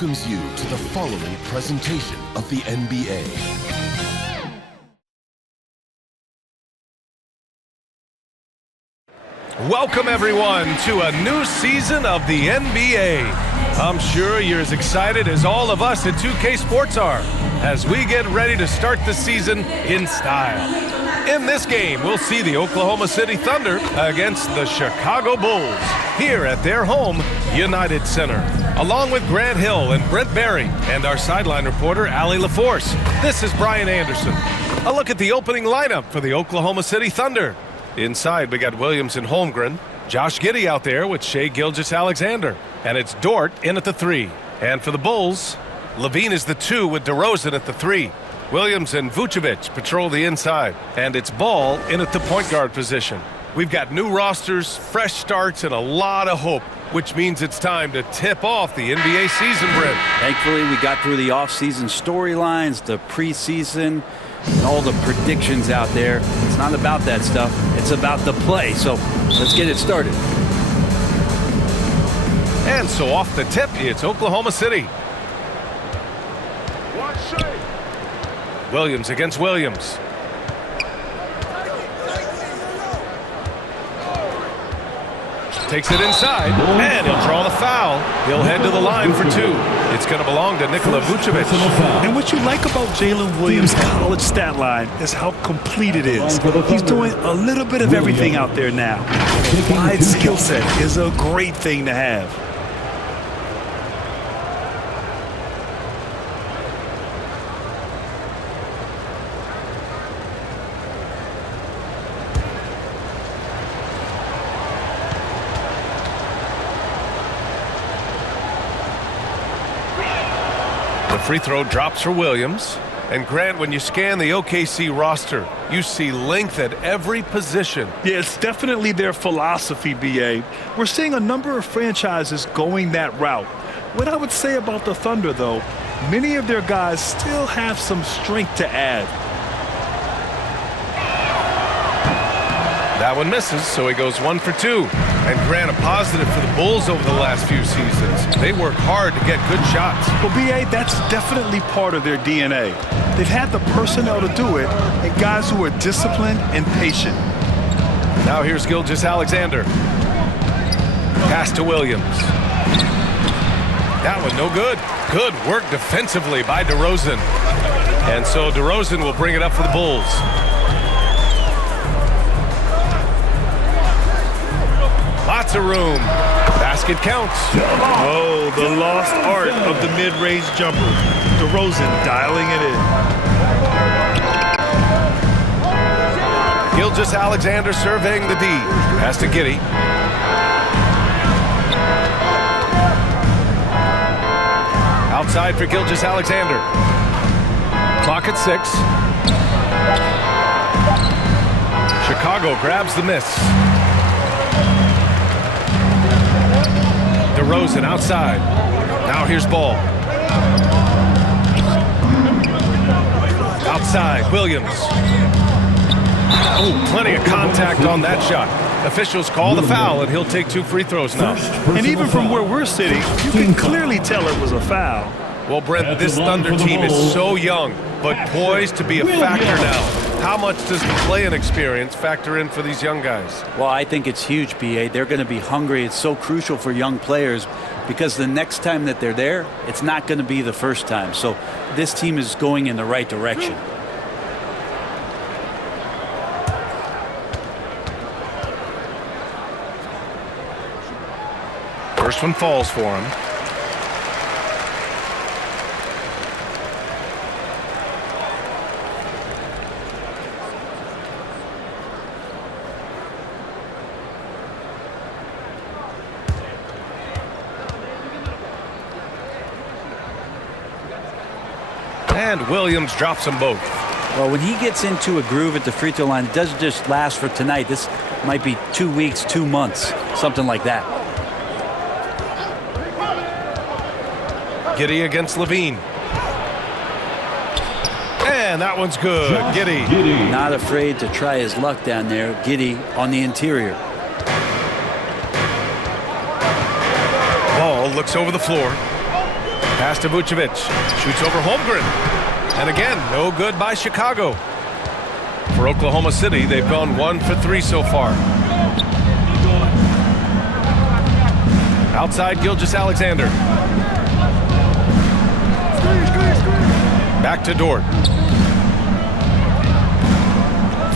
welcomes you to the following presentation of the NBA. Welcome, everyone, to a new season of the NBA. I'm sure you're as excited as all of us at 2K Sports are as we get ready to start the season in style. In this game, we'll see the Oklahoma City Thunder against the Chicago Bulls here at their home, United Center. Along with Grant Hill and Brent Barry and our sideline reporter, Allie LaForce, this is Brian Anderson. A look at the opening lineup for the Oklahoma City Thunder. Inside, we got Williams and Holmgren. Josh Giddey out there with Shai Gilgeous-Alexander. And it's Dort in at the 3. And for the Bulls, Levine is the 2 with DeRozan at the 3. Williams and Vucevic patrol the inside. And it's Ball in at the point guard position. We've got new rosters, fresh starts, and a lot of hope, which means it's time to tip off the NBA season, Brent. Thankfully, we got through the offseason storylines, the preseason, and all the predictions out there. It's not about that stuff. It's about the play. So let's get it started. And so off the tip, it's Oklahoma City. Williams against Williams. Takes it inside, and he'll draw the foul. He'll head to the line for 2. It's going to belong to Nikola Vucevic. And what you like about Jalen Williams' college stat line is how complete it is. He's doing a little bit of everything out there now. A wide skill set is a great thing to have. Free throw drops for Williams. And Grant, when you scan the OKC roster, you see length at every position. Yeah, it's definitely their philosophy, BA. We're seeing a number of franchises going that route. What I would say about the Thunder, though, many of their guys still have some strength to add. That one misses, so he goes 1 for 2. And Grant, a positive for the Bulls over the last few seasons. They work hard to get good shots. Well, BA, that's definitely part of their DNA. They've had the personnel to do it, and guys who are disciplined and patient. Now here's Gilgeous-Alexander. Pass to Williams. That one no good. Good work defensively by DeRozan. And so DeRozan will bring it up for the Bulls. Lots of room. Basket counts. Oh, the lost art of the mid-range jumper. DeRozan dialing it in. Gilgeous-Alexander surveying the D. Pass to Giddey. Outside for Gilgeous-Alexander. Clock at 6. Chicago grabs the miss. DeRozan outside. Now here's Ball. Outside, Williams. Oh, plenty of contact on that shot. Officials call the foul, and he'll take 2 free throws now. And even from where we're sitting, you can clearly tell it was a foul. Well, Brent, this Thunder team is so young, but poised to be a factor now. How much does the play-in experience factor in for these young guys? Well, I think it's huge, BA. They're going to be hungry. It's so crucial for young players because the next time that they're there, it's not going to be the first time. So this team is going in the right direction. First one falls for him. And Williams drops them both. Well, when he gets into a groove at the free throw line, it doesn't just last for tonight. This might be 2 weeks, 2 months, something like that. Giddey against Levine. And that one's good. Giddey. Not afraid to try his luck down there. Giddey on the interior. Ball looks over the floor. Pass to Vucevic. Shoots over Holmgren. And again, no good by Chicago. For Oklahoma City, they've gone 1 for 3 so far. Outside Gilgeous-Alexander. Back to Dort.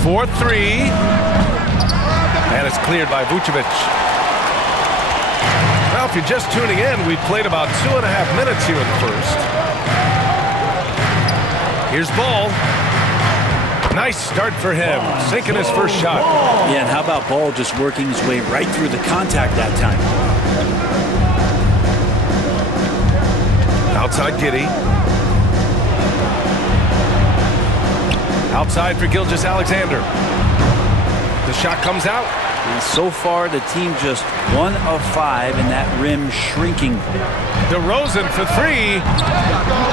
4-3. And it's cleared by Vucevic. Well, if you're just tuning in, we've played about 2.5 minutes here in the first. Here's Ball. Nice start for him, sinking his first shot. Yeah, and how about Ball just working his way right through the contact that time? Outside Giddey. Outside for Gilgeous-Alexander. The shot comes out. And so far, the team just 1 of 5, and that rim shrinking. DeRozan for 3.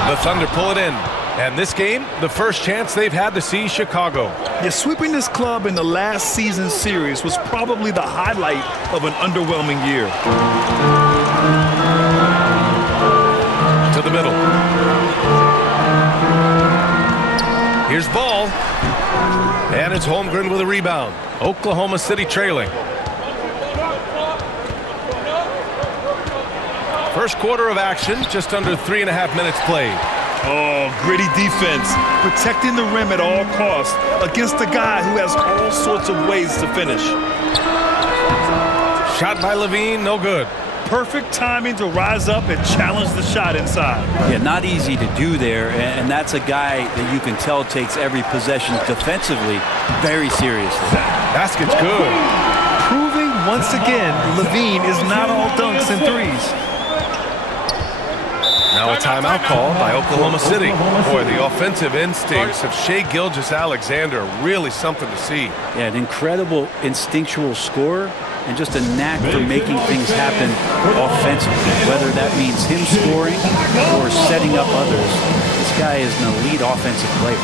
The Thunder pull it in. And this game, the first chance they've had to see Chicago. Yeah, sweeping this club in the last season's series was probably the highlight of an underwhelming year. To the middle. Here's Ball. And it's Holmgren with a rebound. Oklahoma City trailing. First quarter of action, just under 3.5 minutes played. Oh, gritty defense, protecting the rim at all costs against a guy who has all sorts of ways to finish. Shot by Levine, no good. Perfect timing to rise up and challenge the shot inside. Yeah, not easy to do there, and that's a guy that you can tell takes every possession defensively very seriously. Basket's good. Proving once again, Levine is not all dunks and threes. Now a timeout call by Oklahoma City. Boy, the offensive instincts of Shai Gilgeous-Alexander, really something to see. Yeah, an incredible instinctual scorer and just a knack for making things happen offensively, whether that means him scoring or setting up others. This guy is an elite offensive player.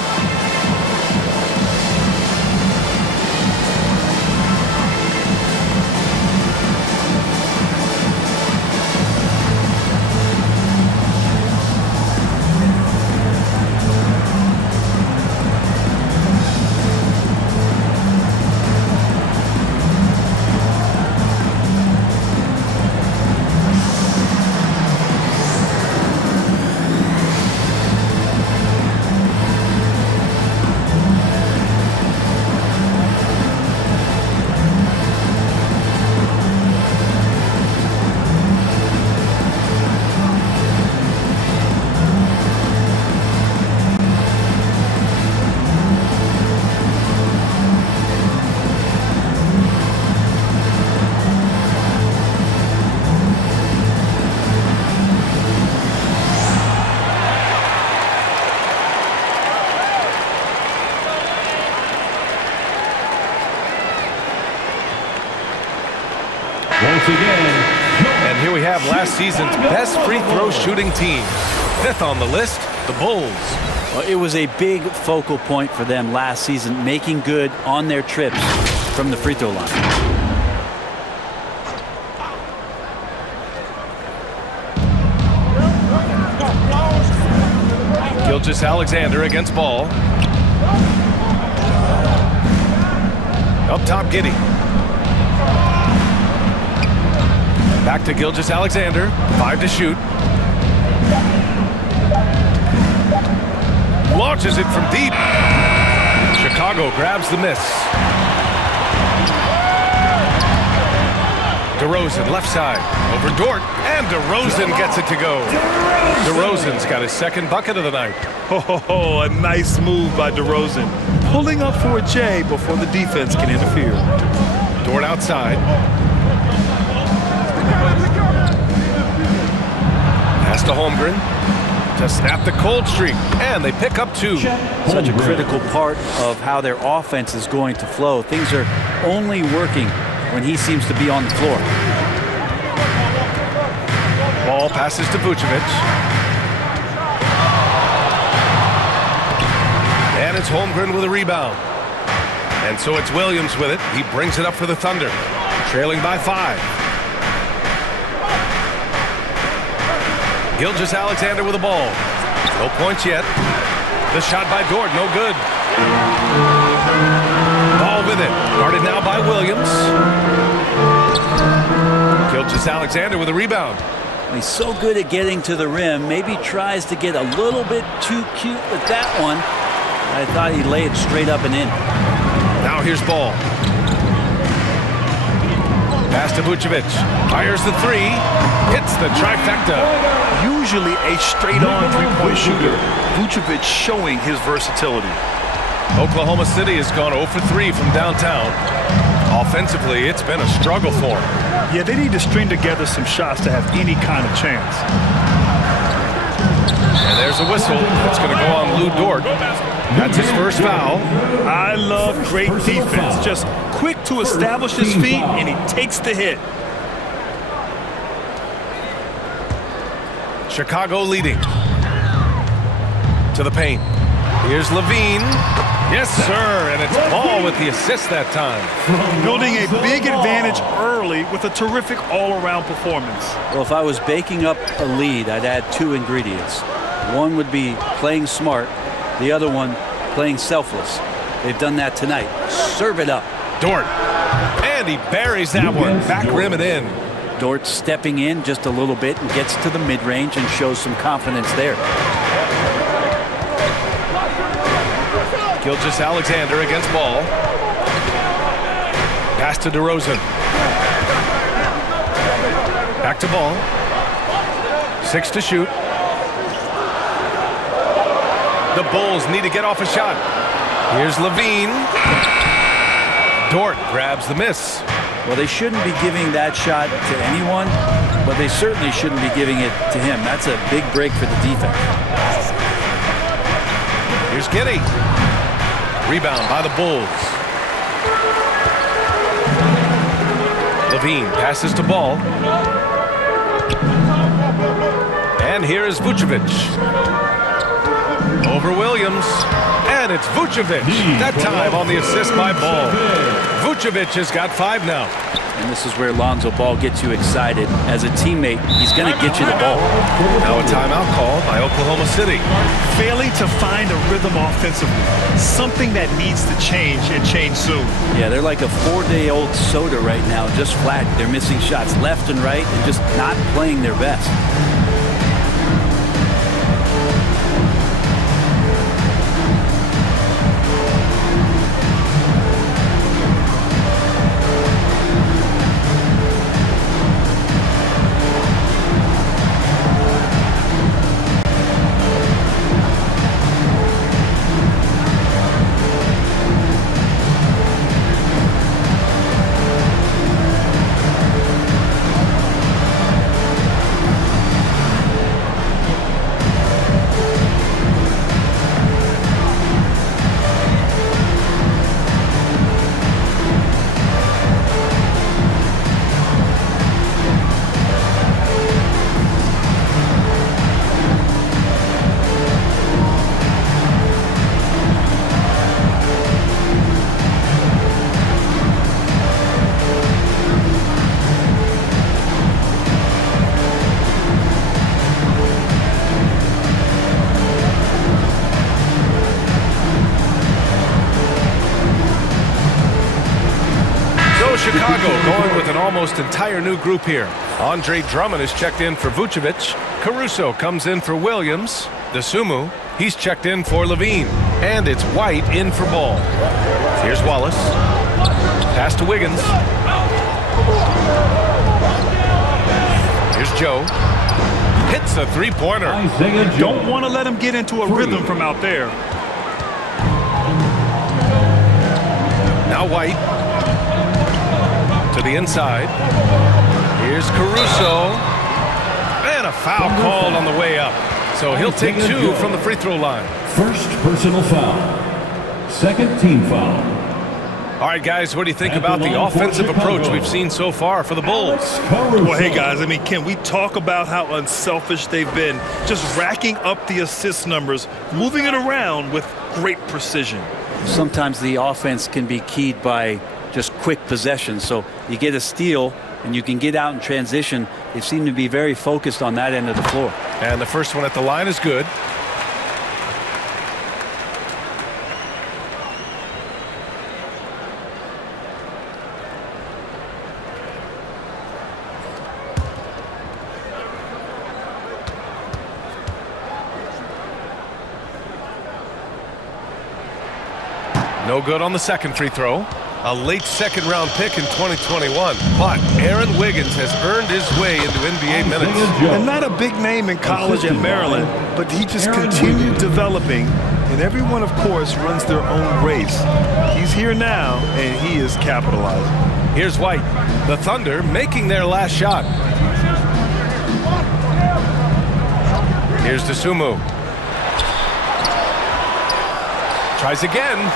And here we have last season's best free throw shooting team. 5th on the list, the Bulls. Well, it was a big focal point for them last season, making good on their trips from the free throw line. Gilgeous-Alexander against Ball. Up top, Giddey. Back to Gilgeous-Alexander. 5 to shoot. Launches it from deep. Chicago grabs the miss. DeRozan left side over Dort, and DeRozan gets it to go. DeRozan's got his second bucket of the night. Oh, a nice move by DeRozan, pulling up for a J before the defense can interfere. Dort outside. Pass to Holmgren to snap the cold streak, and they pick up 2. Such a critical part of how their offense is going to flow. Things are only working when he seems to be on the floor. Ball passes to Vucevic. And it's Holmgren with a rebound. And so it's Williams with it. He brings it up for the Thunder, trailing by 5. Gilgeous-Alexander with the ball. No points yet. The shot by Dort, no good. Ball with it. Guarded now by Williams. Gilgeous-Alexander with a rebound. He's so good at getting to the rim. Maybe tries to get a little bit too cute with that one. I thought he'd lay it straight up and in. Now here's Ball. Pass to Vucevic. Fires the three. Hits the trifecta. Usually a straight-on three-point shooter. Vucevic showing his versatility. Oklahoma City has gone 0 for 3 from downtown. Offensively, it's been a struggle for them. Yeah, they need to string together some shots to have any kind of chance. And there's a whistle. It's going to go on Lou Dort. That's his first foul. I love great defense. Just quick to establish his feet, and he takes the hit. Chicago leading. To the paint. Here's Levine. Yes, sir, and it's Ball with the assist that time. Building a big advantage early with a terrific all-around performance. Well, if I was baking up a lead, I'd add two ingredients. One would be playing smart. The other one, playing selfless. They've done that tonight. Serve it up. Dort. And he buries that one. Back rim and in. Dort stepping in just a little bit and gets to the mid-range and shows some confidence there. Gilgeous-Alexander against Ball. Pass to DeRozan. Back to Ball. 6 to shoot. The Bulls need to get off a shot. Here's Levine. Dort grabs the miss. Well, they shouldn't be giving that shot to anyone, but they certainly shouldn't be giving it to him. That's a big break for the defense. Here's Giddey. Rebound by the Bulls. Levine passes to Ball. And here is Vucevic. Over Williams. And it's Vucevic. That time on the assist by Ball. Vucevic has got 5 now. And this is where Lonzo Ball gets you excited. As a teammate, he's going to get you the ball. Now a timeout called by Oklahoma City. Failing to find a rhythm offensively. Something that needs to change and change soon. Yeah, they're like a 4-day-old soda right now, just flat. They're missing shots left and right and just not playing their best. Chicago going with an almost entire new group here. Andre Drummond is checked in for Vucevic. Caruso comes in for Williams. DeSumo, he's checked in for Levine. And it's White in for Ball. Here's Wallace. Pass to Wiggins. Here's Joe. Hits the three-pointer. Don't want to let him get into a rhythm from out there. Now White. To the inside. Here's Caruso. And a foul called on the way up. So he'll take 2 from the free throw line. First personal foul. Second team foul. All right, guys, what do you think about the offensive approach we've seen so far for the Bulls? Well, hey, guys, I mean, can we talk about how unselfish they've been? Just racking up the assist numbers, moving it around with great precision. Sometimes the offense can be keyed by just quick possession. So you get a steal and you can get out in transition. They seem to be very focused on that end of the floor. And the first one at the line is good. No good on the second free throw. A late second-round pick in 2021. But Aaron Wiggins has earned his way into NBA minutes. And not a big name in college at Maryland, but he just continued developing. And everyone, of course, runs their own race. He's here now, and he is capitalizing. Here's White. The Thunder making their last shot. Here's DeSumo. Tries again.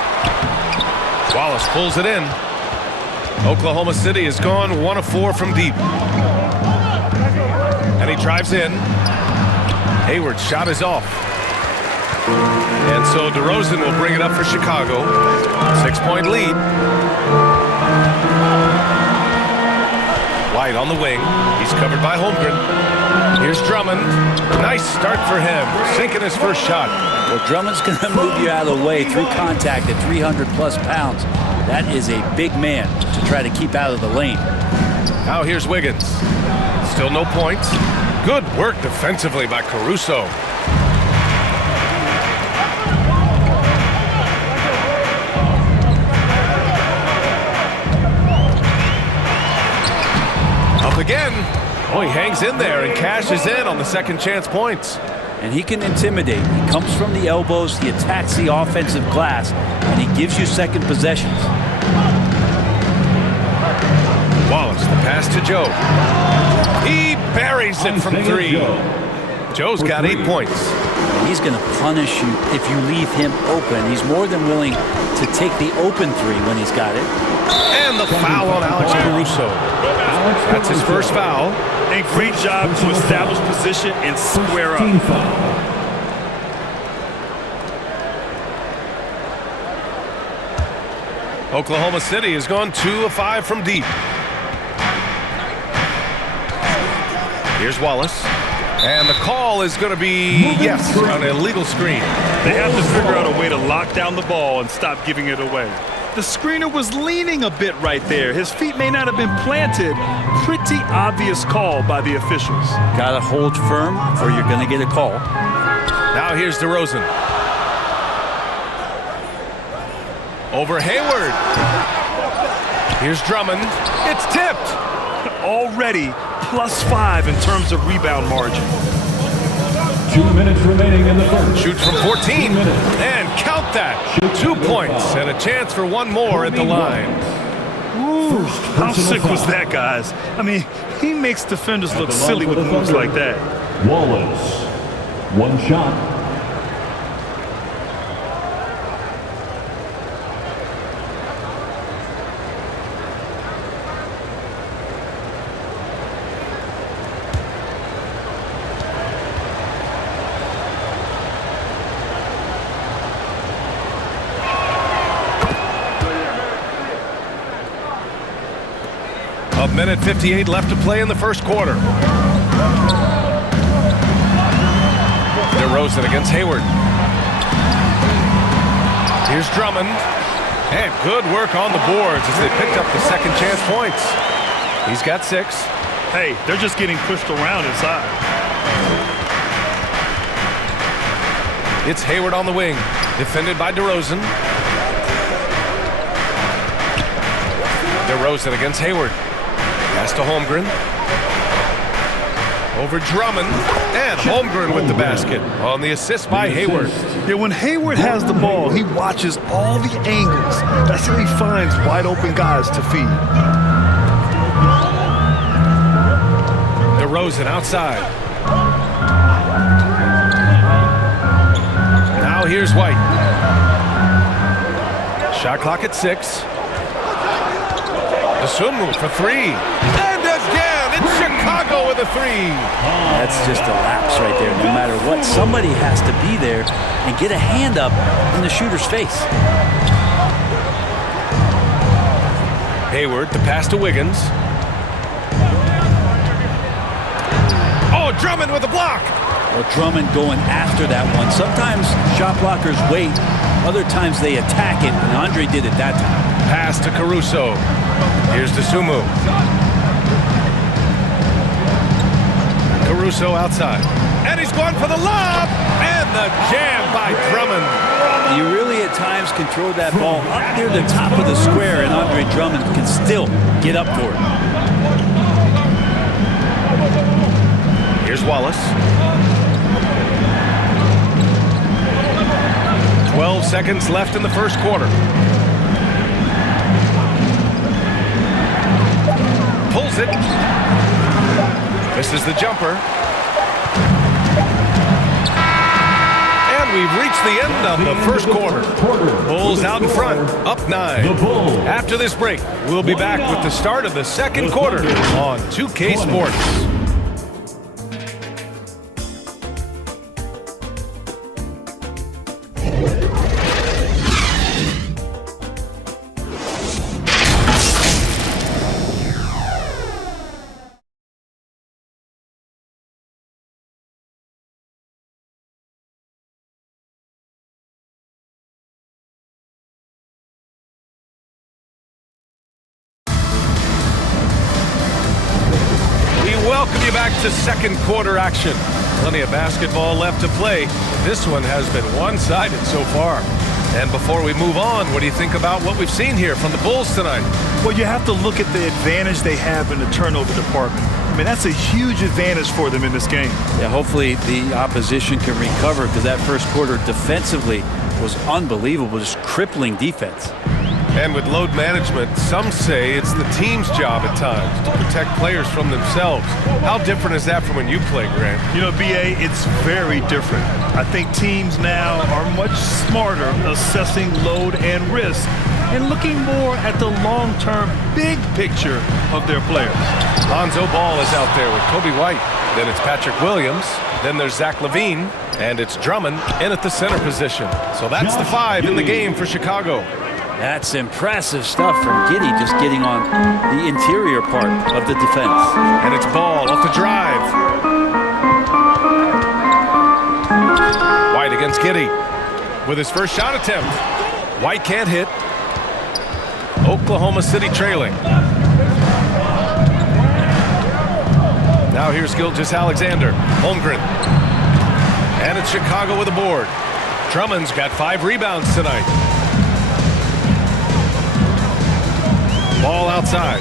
Wallace pulls it in. Oklahoma City has gone 1 of 4 from deep. And he drives in. Hayward's shot is off. And so DeRozan will bring it up for Chicago. 6-point lead. White on the wing. He's covered by Holmgren. Here's Drummond. Nice start for him. Sinking his first shot. Well, Drummond's going to move you out of the way through contact at 300-plus pounds. That is a big man to try to keep out of the lane. Now here's Wiggins. Still no points. Good work defensively by Caruso. Up again. Oh, he hangs in there and cashes in on the second chance points. And he can intimidate. He comes from the elbows, he attacks the offensive glass, and he gives you second possessions. Wallace, the pass to Joe. He buries it from 3. Joe's got 8 points. He's going to punish you if you leave him open. He's more than willing to take the open 3 when he's got it. And the foul on Alex Caruso. That's his first foul. A great job to establish position and square up. Oklahoma City has gone 2 of 5 from deep. Here's Wallace. And the call is going to be, yes, an illegal screen. They have to figure out a way to lock down the ball and stop giving it away. The screener was leaning a bit right there. His feet may not have been planted. Pretty obvious call by the officials. Got to hold firm or you're going to get a call. Now here's DeRozan. Over Hayward. Here's Drummond. It's tipped. Already +5 in terms of rebound margin. 2 minutes remaining in the first. Shoots from 14. And count that. 2 points and a chance for one more at the line. Ooh, how sick was that, guys? I mean, he makes defenders look silly with moves like that. Wallace. 1 shot. A minute 58 left to play in the first quarter. DeRozan against Hayward. Here's Drummond. And good work on the boards as they picked up the second chance points. He's got 6. Hey, they're just getting pushed around inside. It's Hayward on the wing. Defended by DeRozan. DeRozan against Hayward. Pass to Holmgren. Over Drummond. And Holmgren with the basket on the assist by Hayward. Yeah, when Hayward has the ball, he watches all the angles. That's how he finds wide open guys to feed. DeRozan outside. Now here's White. Shot clock at 6. DeSumo for 3. And again, it's Chicago with a 3. That's just a lapse right there. No matter what, somebody has to be there and get a hand up in the shooter's face. Hayward, the pass to Wiggins. Oh, Drummond with a block. Well, Drummond going after that one. Sometimes shot blockers wait. Other times they attack it, and Andre did it that time. Pass to Caruso. Here's to Sumu. Caruso outside. And he's going for the lob. And the jam by Drummond. You really at times can throw that ball up near the top of the square, and Andre Drummond can still get up for it. Here's Wallace. 12 seconds left in the first quarter. Pulls it. Misses the jumper. And we've reached the end of the first quarter. Bulls out in front, up 9. After this break, we'll be back with the start of the second quarter on 2K Sports. Welcome you back to second quarter action. Plenty of basketball left to play. This one has been one-sided so far. And before we move on, what do you think about what we've seen here from the Bulls tonight? Well, you have to look at the advantage they have in the turnover department. I mean, that's a huge advantage for them in this game. Yeah, hopefully the opposition can recover, because that first quarter defensively was unbelievable, just crippling defense. And with load management, some say it's the team's job at times to protect players from themselves. How different is that from when you play, Grant? You know, BA, it's very different. I think teams now are much smarter assessing load and risk and looking more at the long-term big picture of their players. Lonzo Ball is out there with Kobe White. Then it's Patrick Williams. Then there's Zach LaVine. And it's Drummond in at the center position. So that's the 5 in the game for Chicago. That's impressive stuff from Giddey, just getting on the interior part of the defense. And it's Ball off the drive. White against Giddey with his first shot attempt. White can't hit. Oklahoma City trailing. Now here's Gilgeous-Alexander. Holmgren. And it's Chicago with a board. Drummond's got 5 rebounds tonight. Ball outside.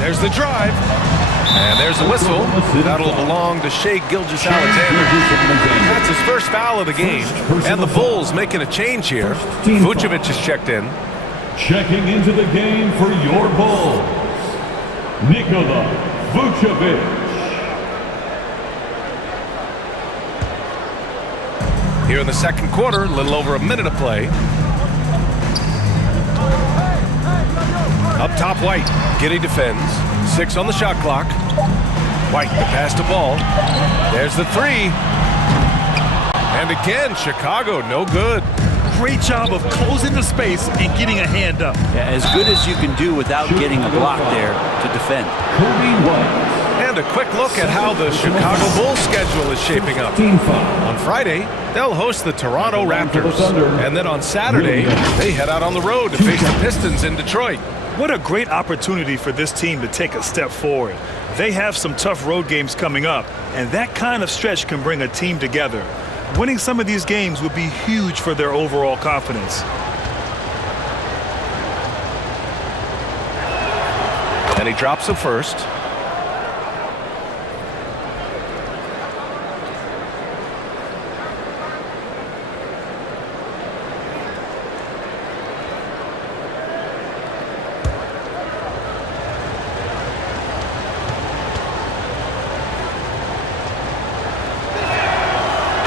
There's the drive. And there's the whistle. That'll belong to Shai Gilgeous-Alexander. That's his first foul of the game. And the Bulls making a change here. Vucevic is checked in. Checking into the game for your Bulls, Nikola Vucevic. Here in the second quarter, a little over a minute of play. Up top, White. Giddey defends. 6 on the shot clock. White, the pass to Ball. There's the 3. And again, Chicago, no good. Great job of closing the space and getting a hand up. Yeah, as good as you can do without getting a block there to defend. Kobe White. And a quick look at how the Chicago Bulls schedule is shaping up. On Friday, they'll host the Toronto Raptors. And then on Saturday, they head out on the road to face the Pistons in Detroit. What a great opportunity for this team to take a step forward. They have some tough road games coming up, and that kind of stretch can bring a team together. Winning some of these games would be huge for their overall confidence. And he drops the first.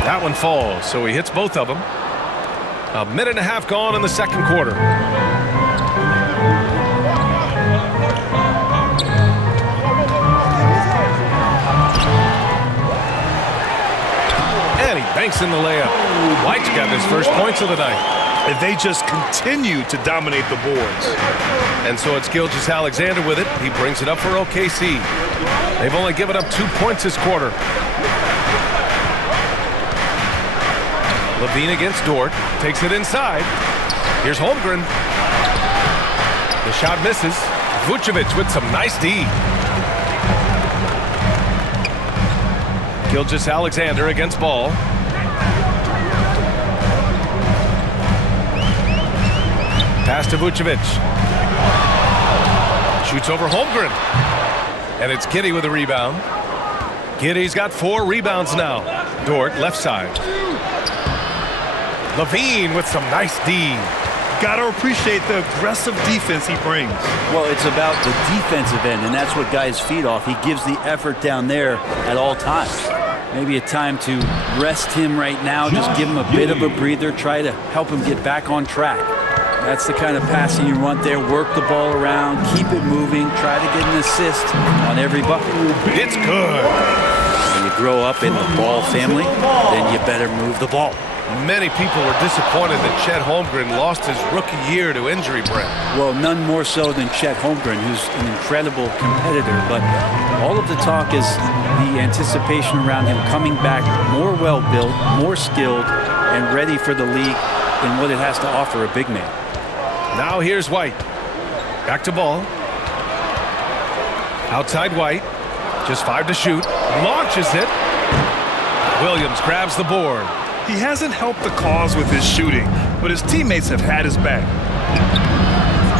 That one falls, so he hits both of them. A minute and a half gone in the second quarter. And he banks in the layup. White's got his first points of the night. and they just continue to dominate the boards. And so it's Gilgeous-Alexander with it. He brings it up for OKC. They've only given up 2 points this quarter. Levine against Dort. Takes it inside. Here's Holmgren. The shot misses. Vucevic with some nice D. Gilgeous-Alexander against Ball. Pass to Vucevic. Shoots over Holmgren. And it's Giddey with a rebound. Giddey's got 4 rebounds now. Dort, left side. Levine with some nice D. Gotta appreciate the aggressive defense he brings. Well, it's about the defensive end, and that's what guys feed off. He gives the effort down there at all times. Maybe a time to rest him right now, just give him a bit of a breather, try to help him get back on track. That's the kind of passing you want there. Work the ball around, keep it moving, try to get an assist on every bucket. It's good. When you grow up in the Ball family, then you better move the ball. Many people were disappointed that Chet Holmgren lost his rookie year to injury, Brent. Well, none more so than Chet Holmgren, who's an incredible competitor. But all of the talk is the anticipation around him coming back more well-built, more skilled, and ready for the league in what it has to offer a big man. Now here's White. Back to Ball. Outside White. Just 5 to shoot. Launches it. Williams grabs the board. He hasn't helped the cause with his shooting, but his teammates have had his back.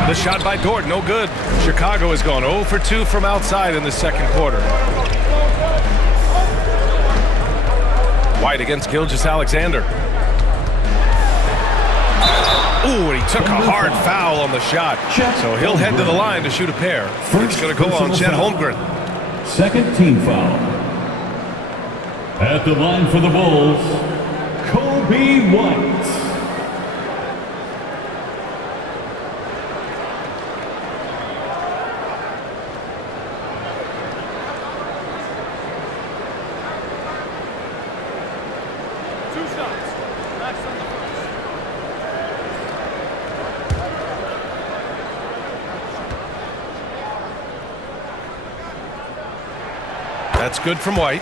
The shot by Dort, no good. Chicago has gone 0 for 2 from outside in the second quarter. White against Gilgeous-Alexander. Ooh, and he took a hard foul on the shot. So he'll head to the line to shoot a pair. It's going to go on Chet Holmgren. Second team foul. At the line for the Bulls, Kobe White. That's good from White.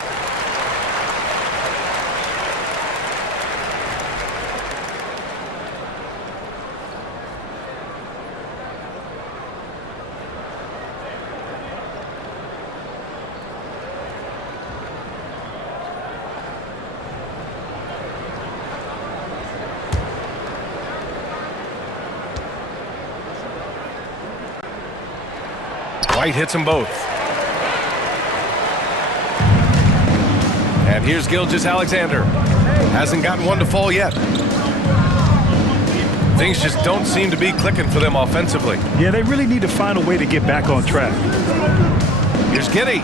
White hits them both. And here's Gilgeous-Alexander. Hasn't gotten one to fall yet. Things just don't seem to be clicking for them offensively. Yeah, they really need to find a way to get back on track. Here's Giddey.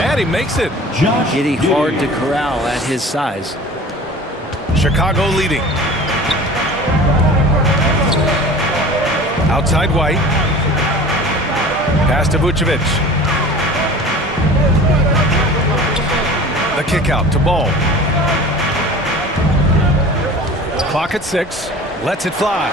And he makes it. Giddey hard to corral at his size. Chicago leading. Outside White. Pass to Vucevic. The kick out to Ball. Clock at 6. Lets it fly.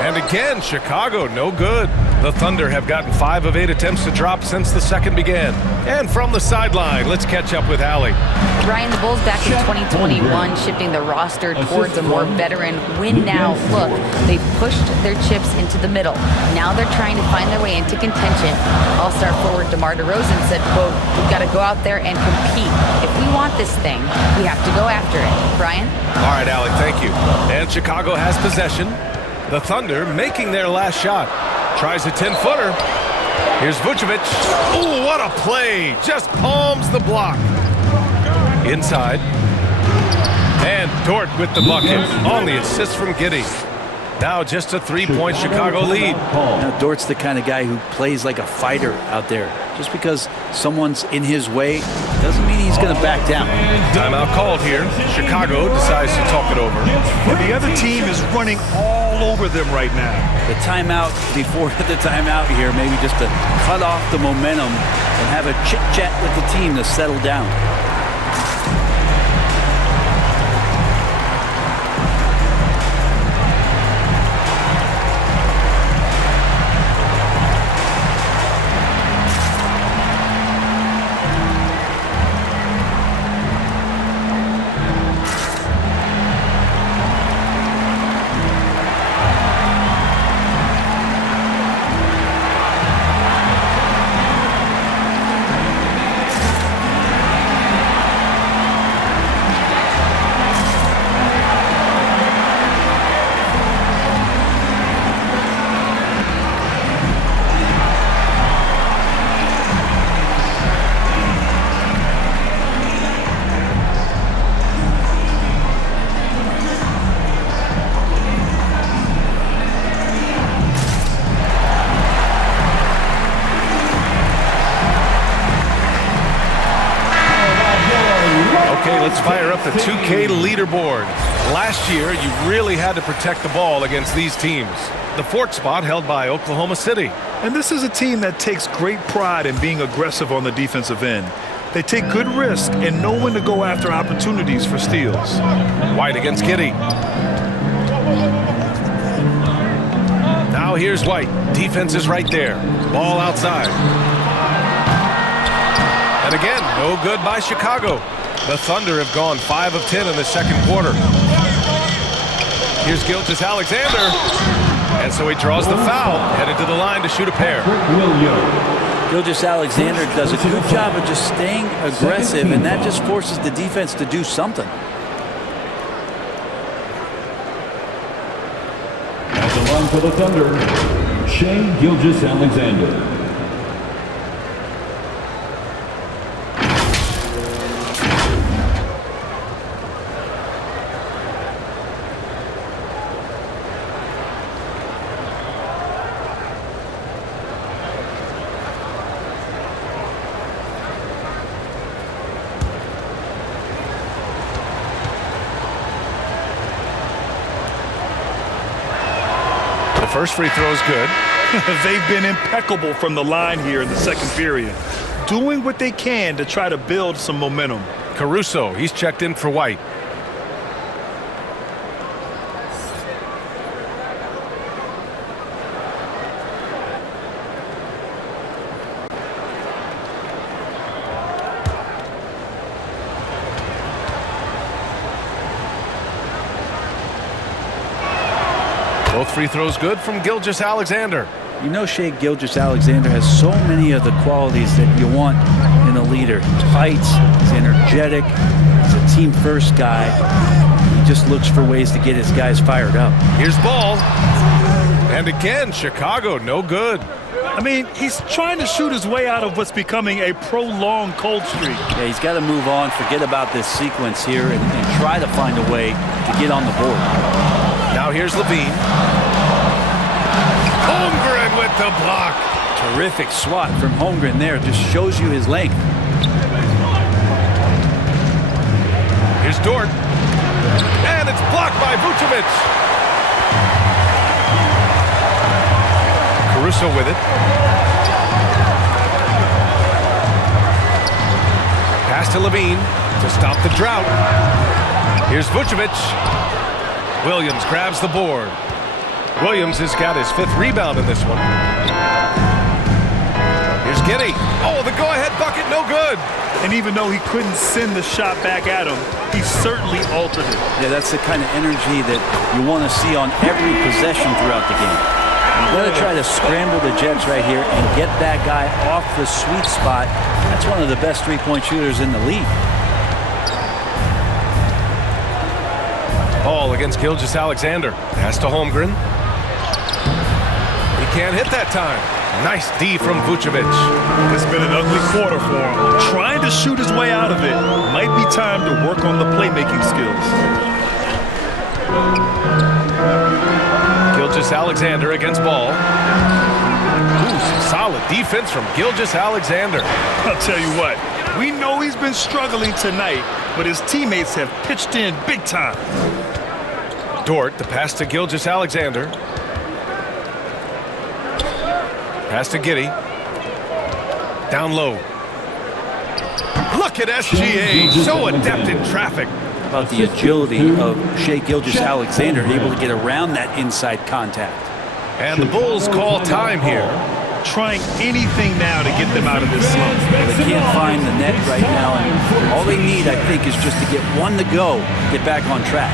And again, Chicago no good. The Thunder have gotten 5 of 8 attempts to drop since the second began. And from the sideline, let's catch up with Allie. Ryan, the Bulls back in 2021 shifting the roster towards a more veteran win-now look. They've pushed their chips into the middle. Now they're trying to find their way into contention. All-star forward DeMar DeRozan said, quote, "We've got to go out there and compete. If we want this thing, we have to go after it." Brian? All right, Allie, thank you. And Chicago has possession. The Thunder making their last shot. Tries a 10-footer. Here's Vucevic. Ooh, what a play. Just palms the block. Inside. And Dort with the bucket on the assist from Giddey. Now just a 3-point Chicago lead. Now, Dort's the kind of guy who plays like a fighter out there. Just because someone's in his way doesn't mean he's going to back down. Timeout called here. Chicago decides to talk it over. And the other team is running all over them right now. The timeout before the timeout here, maybe just to cut off the momentum and have a chit-chat with the team to settle down. up the 2K leaderboard. Last year, you really had to protect the ball against these teams. The fourth spot held by Oklahoma City. And this is a team that takes great pride in being aggressive on the defensive end. They take good risk and know when to go after opportunities for steals. White against Giddey. Now here's White. Defense is right there. Ball outside. And again, no good by Chicago. The Thunder have gone 5 of 10 in the second quarter. Here's Gilgeous-Alexander. And so he draws the foul, headed to the line to shoot a pair. Gilgeous-Alexander does a good job of just staying aggressive, and that just forces the defense to do something. At the line for the Thunder, Shea Gilgeous-Alexander. First free throw is good. They've been impeccable from the line here in the second period, doing what they can to try to build some momentum. Caruso, he's checked in for White. Both free throws good from Gilgeous-Alexander. You know, Shea Gilgeous-Alexander has so many of the qualities that you want in a leader. He fights, he's energetic, he's a team-first guy. He just looks for ways to get his guys fired up. Here's Ball. And again, Chicago, no good. I mean, he's trying to shoot his way out of what's becoming a prolonged cold streak. Yeah, he's got to move on, forget about this sequence here, and try to find a way to get on the board. Now here's Levine. Holmgren with the block. Terrific swat from Holmgren there. Just shows you his length. Here's Dort. And it's blocked by Vucevic. Caruso with it. Pass to Levine to stop the drought. Here's Vucevic. Williams grabs the board. Williams has got his 5th rebound in this one. Here's Giddey. Oh, the go-ahead bucket, no good. And even though he couldn't send the shot back at him, he certainly altered it. Yeah, that's the kind of energy that you want to see on every possession throughout the game. You're going to try to scramble the Jets right here and get that guy off the sweet spot. That's one of the best three-point shooters in the league. Ball against Gilgeous-Alexander. Pass to Holmgren. He can't hit that time. Nice D from Vucevic. It's been an ugly quarter for him. Trying to shoot his way out of it. Might be time to work on the playmaking skills. Gilgeous-Alexander against Ball. Ooh, some solid defense from Gilgeous-Alexander. I'll tell you what, we know he's been struggling tonight, but his teammates have pitched in big time. Dort, the pass to Gilgeous-Alexander. Pass to Giddey. Down low. Look at SGA, so adept in traffic. About the agility of Shea Gilgeous-Alexander, able to get around that inside contact. And the Bulls call time here. Trying anything now to get them out of this slump. They can't find the net right now, and all they need, I think, is just to get one to go, get back on track.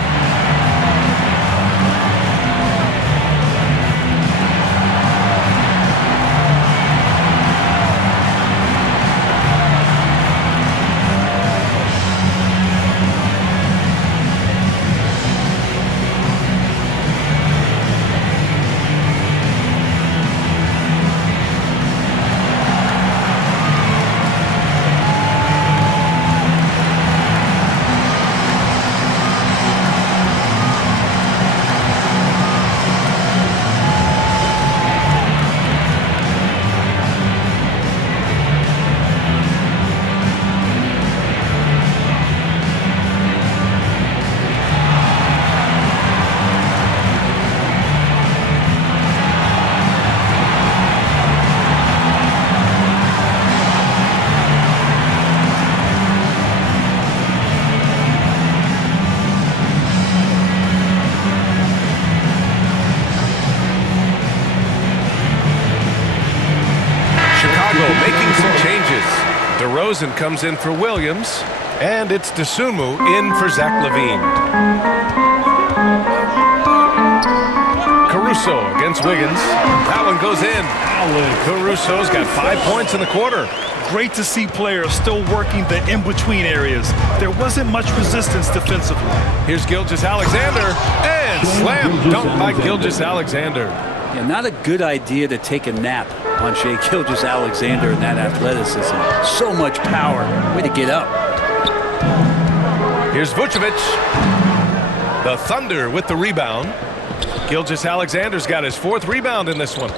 DeRozan comes in for Williams, and it's DeSumo in for Zach LaVine. Caruso against Wiggins. That one goes in. Caruso's got 5 points in the quarter. Great to see players still working the in-between areas. There wasn't much resistance defensively. Here's Gilgeous-Alexander, and slam dunk by Gilgeous-Alexander. Yeah, not a good idea to take a nap on Shai Gilgeous-Alexander and that athleticism. So much power. Way to get up. Here's Vucevic. The Thunder with the rebound. Gilgeous-Alexander's got his 4th rebound in this one.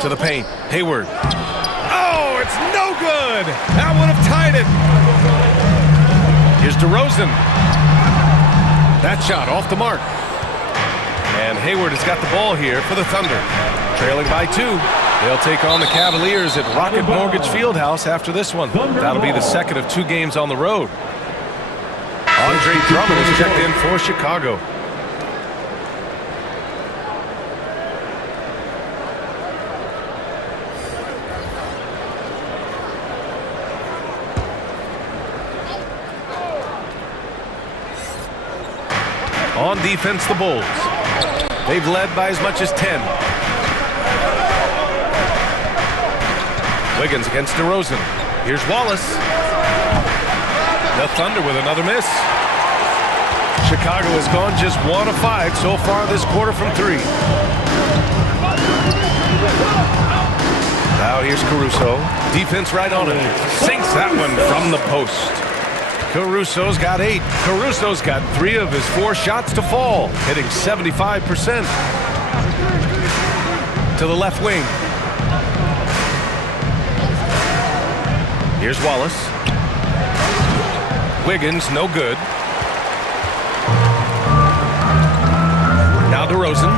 To the paint. Hayward. Oh, it's no good. That would have tied it. Here's DeRozan. That shot off the mark. And Hayward has got the ball here for the Thunder. Trailing by 2. They'll take on the Cavaliers at Rocket Mortgage Fieldhouse after this one. That'll be the second of 2 games on the road. Andre Drummond is checked in for Chicago. On defense, the Bulls. They've led by as much as 10. Wiggins against DeRozan. Here's Wallace. The Thunder with another miss. Chicago has gone just 1 of 5 so far this quarter from 3. Now here's Caruso. Defense right on him. Sinks that one from the post. Caruso's got 8. Caruso's got 3 of his 4 shots to fall, hitting 75%. To the left wing. Here's Wallace. Wiggins, no good. Now DeRozan.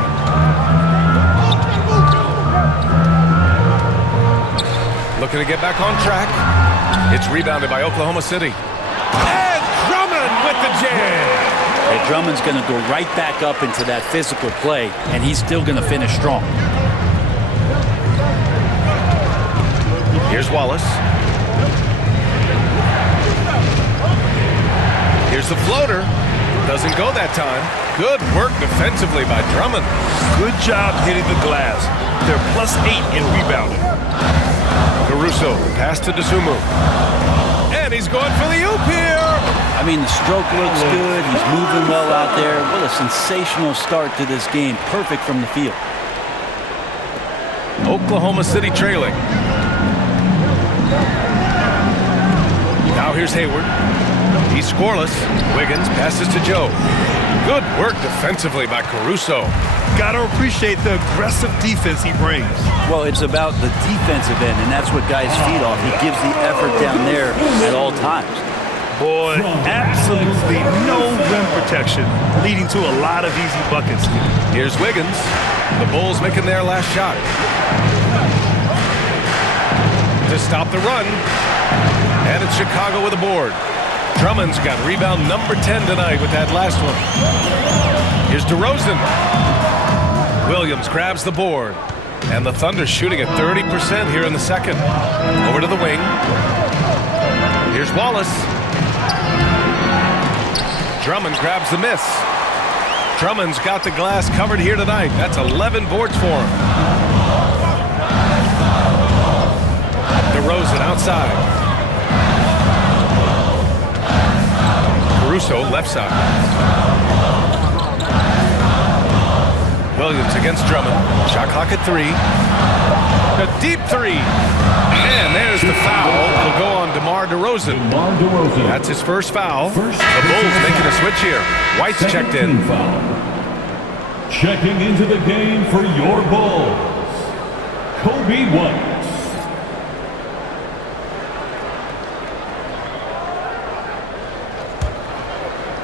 Looking to get back on track. It's rebounded by Oklahoma City. And Drummond with the jam. And Drummond's going to go right back up into that physical play, and he's still going to finish strong. Here's Wallace. Here's the floater. Doesn't go that time. Good work defensively by Drummond. Good job hitting the glass. They're +8 in rebounding. Caruso, pass to DeSumo. And he's going for the oop here. I mean, the stroke looks good. He's moving well out there. What a sensational start to this game. Perfect from the field. Oklahoma City trailing. Now here's Hayward. He's scoreless. Wiggins passes to Joe. Good work defensively by Caruso. Got to appreciate the aggressive defense he brings. Well, it's about the defensive end, and that's what guys feed off. He gives the effort down there at all times. Boy, absolutely no rim protection, leading to a lot of easy buckets. Here's Wiggins. The Bulls making their last shot. To stop the run. And it's Chicago with a board. Drummond's got rebound number 10 tonight with that last one. Here's DeRozan. Williams grabs the board. And the Thunder shooting at 30% here in the second. Over to the wing. Here's Wallace. Drummond grabs the miss. Drummond's got the glass covered here tonight. That's 11 boards for him. DeRozan outside. Caruso left side. Williams against Drummond. Shot clock at 3. A deep 3. And there's the foul. It'll go on DeMar DeRozan. That's his first foul. The Bulls making a switch here. White's checked in. Checking into the game for your Bulls, Kobe White.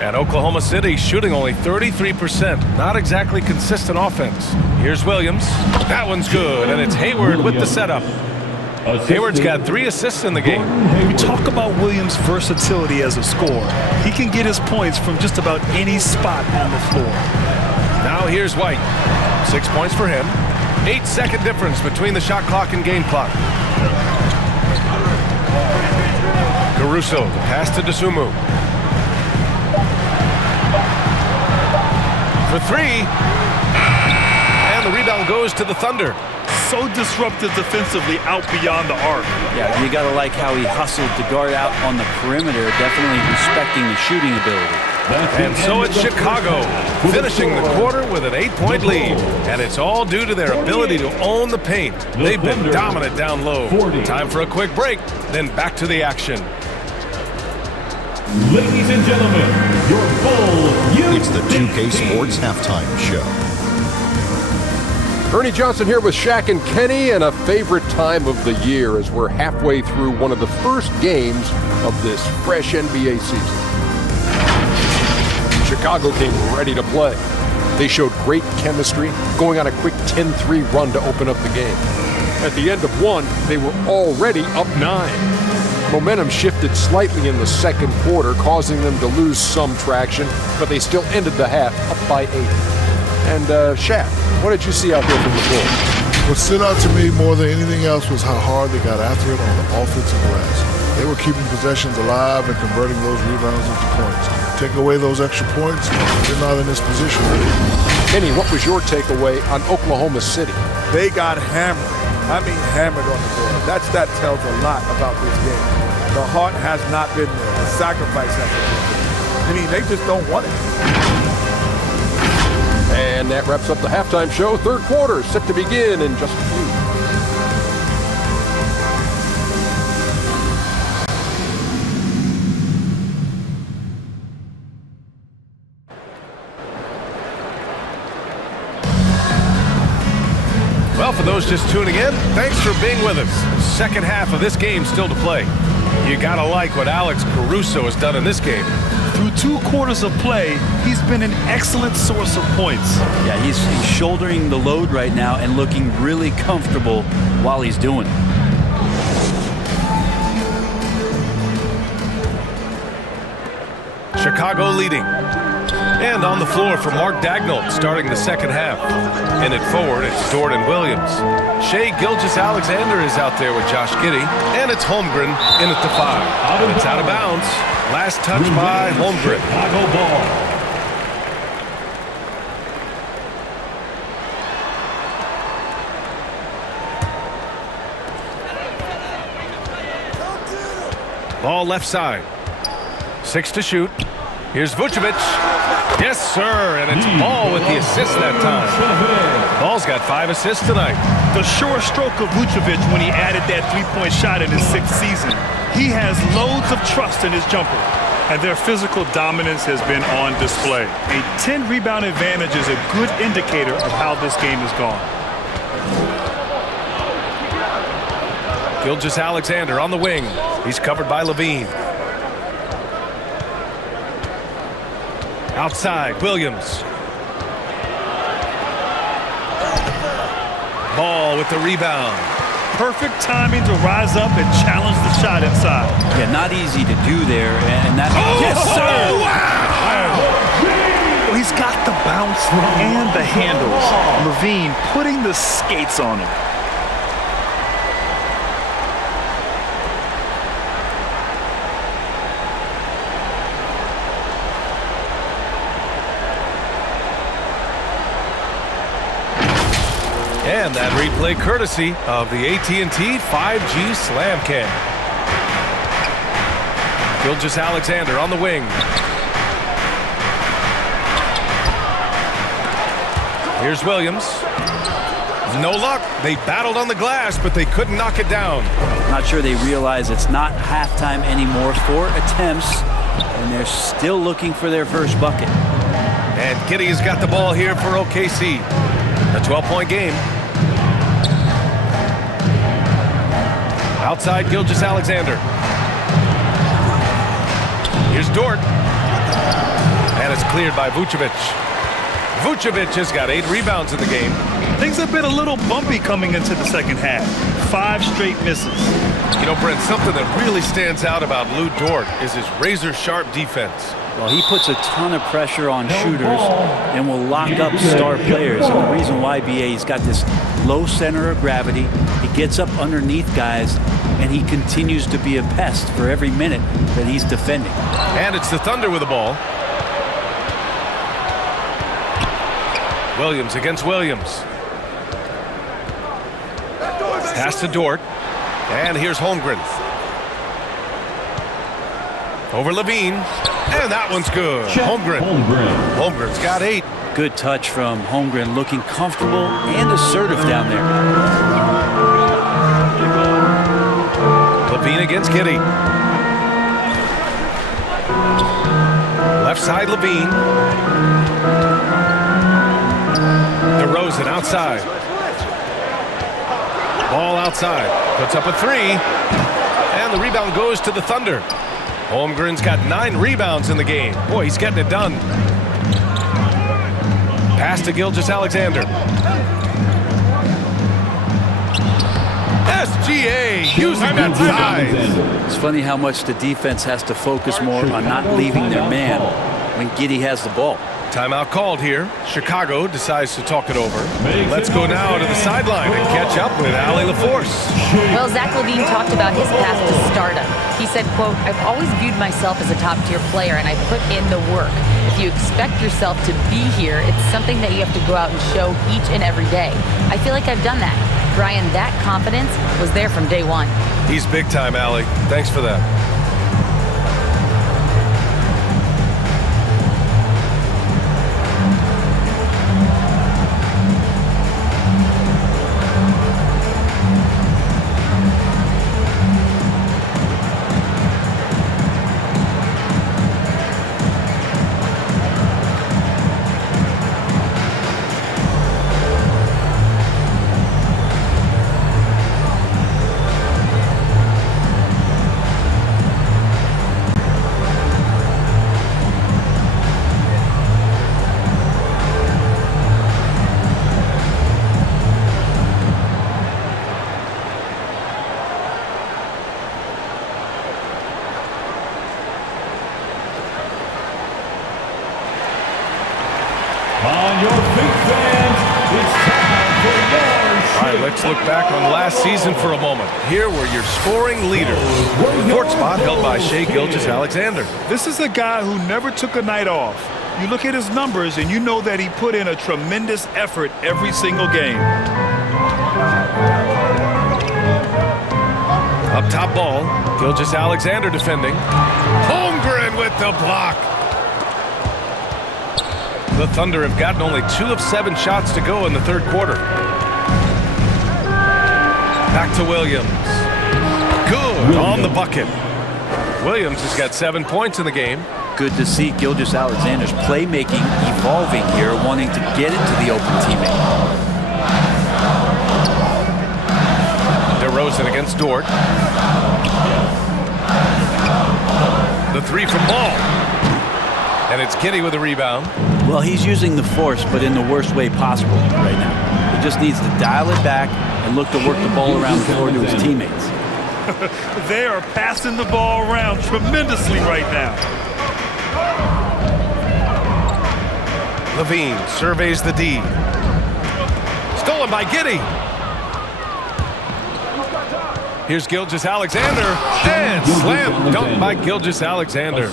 And Oklahoma City shooting only 33%. Not exactly consistent offense. Here's Williams. That one's good, and it's Hayward with the setup. Hayward's got 3 assists in the game. We talk about Williams' versatility as a scorer. He can get his points from just about any spot on the floor. Now here's White. 6 points for him. 8-second difference between the shot clock and game clock. Caruso, the pass to Dosunmu. For three. And the rebound goes to the Thunder. So disruptive defensively out beyond the arc. Yeah, you got to like how he hustled to guard out on the perimeter, definitely respecting the shooting ability. And so it's Chicago, finishing the quarter with an 8-point lead. And it's all due to their ability to own the paint. They've been dominant down low. Time for a quick break, then back to the action. Ladies and gentlemen, your full It's the 2K Sports Halftime Show. Ernie Johnson here with Shaq and Kenny, and a favorite time of the year as we're halfway through one of the first games of this fresh NBA season. Chicago came ready to play. They showed great chemistry, going on a quick 10-3 run to open up the game. At the end of one, they were already up 9. Momentum shifted slightly in the second quarter, causing them to lose some traction, but they still ended the half up by 8. And Shaq, what did you see out there from the floor? What stood out to me more than anything else was how hard they got after it on the offensive glass. They were keeping possessions alive and converting those rebounds into points. Take away those extra points, they're not in this position. Kenny, what was your takeaway on Oklahoma City? They got hammered. I mean hammered on the board. That tells a lot about this game. The heart has not been there. The sacrifice has been there. I mean, they just don't want it. And that wraps up the halftime show. Third quarter set to begin in just a few. Well, for those just tuning in, thanks for being with us. Second half of this game still to play. You gotta like what Alex Caruso has done in this game. Through 2 quarters of play, he's been an excellent source of points. Yeah, he's shouldering the load right now and looking really comfortable while he's doing it. Chicago leading. And on the floor for Mark Daigneault starting the second half. In it forward, it's Dort and Williams. Shai Gilgeous-Alexander is out there with Josh Giddey. And it's Holmgren in at the 5. And it's out of bounds. Last touch by Holmgren. Chicago ball. Ball left side. 6 to shoot. Here's Vucevic. Yes, sir, and it's Ball with the assist that time. Ball's got 5 assists tonight. The sure stroke of Vucevic when he added that 3-point shot in his 6th season. He has loads of trust in his jumper, and their physical dominance has been on display. A 10-rebound advantage is a good indicator of how this game has gone. Gilgeous-Alexander on the wing. He's covered by Levine. Outside, Williams. Ball with the rebound. Perfect timing to rise up and challenge the shot inside. Yeah, not easy to do there, and that. Oh, yes, sir. Wow! He's got the bounce and the handles. Levine putting the skates on him. And that replay courtesy of the AT&T 5G Slam Cam. Gilgeous-Alexander on the wing. Here's Williams. No luck. They battled on the glass, but they couldn't knock it down. Not sure they realize it's not halftime anymore. 4 attempts, and they're still looking for their first bucket. And Giddey has got the ball here for OKC. A 12-point game. Outside Gilgeous-Alexander. Here's Dort. And it's cleared by Vucevic. Vucevic has got 8 rebounds in the game. Things have been a little bumpy coming into the second half. 5 straight misses. You know, Brent, something that really stands out about Lou Dort is his razor-sharp defense. Well, he puts a ton of pressure on shooters and will lock up star players. And the reason why, BA, he's got this low center of gravity. He gets up underneath guys and he continues to be a pest for every minute that he's defending. And it's the Thunder with the ball. Williams against Williams. Pass to Dort. And here's Holmgren. Over Levine. And that one's good. Holmgren's got 8. Good touch from Holmgren, looking comfortable and assertive down there. Levine against Giddey. Left side Levine. DeRozan outside. Ball outside. Puts up a 3. And the rebound goes to the Thunder. Holmgren's got 9 rebounds in the game. Boy, he's getting it done. Pass to Gilgeous-Alexander. SGA using that size. It's funny how much the defense has to focus more on not leaving their man when Giddey has the ball. Timeout called here. Chicago decides to talk it over. Let's go now to the sideline and catch up with Allie LaForce. Well, Zach LaVine talked about his path to stardom. He said, quote, "I've always viewed myself as a top-tier player, and I put in the work. If you expect yourself to be here, it's something that you have to go out and show each and every day. I feel like I've done that." Brian, that confidence was there from day one. He's big time, Allie. Thanks for that. Let's look back on last season for a moment. Here were your scoring leaders. Court spot held by Shai Gilgeous-Alexander. This is a guy who never took a night off. You look at his numbers and you know that he put in a tremendous effort every single game. Up top ball. Gilgeous-Alexander defending. Holmgren with the block. The Thunder have gotten only 2 of 7 shots to go in the third quarter. Back to Williams. Good on the bucket. Williams has got 7 points in the game. Good to see Gilgeous-Alexander's playmaking evolving here, wanting to get into the open teammate. DeRozan against Dort. The 3 from Ball. And it's Giddey with a rebound. Well, he's using the force, but in the worst way possible right now. He just needs to dial it back and look to work the ball around the floor to his teammates. They are passing the ball around tremendously right now. Levine surveys the D. Stolen by Giddey. Here's Gilgeous-Alexander. And slam dunk by Gilgeous-Alexander.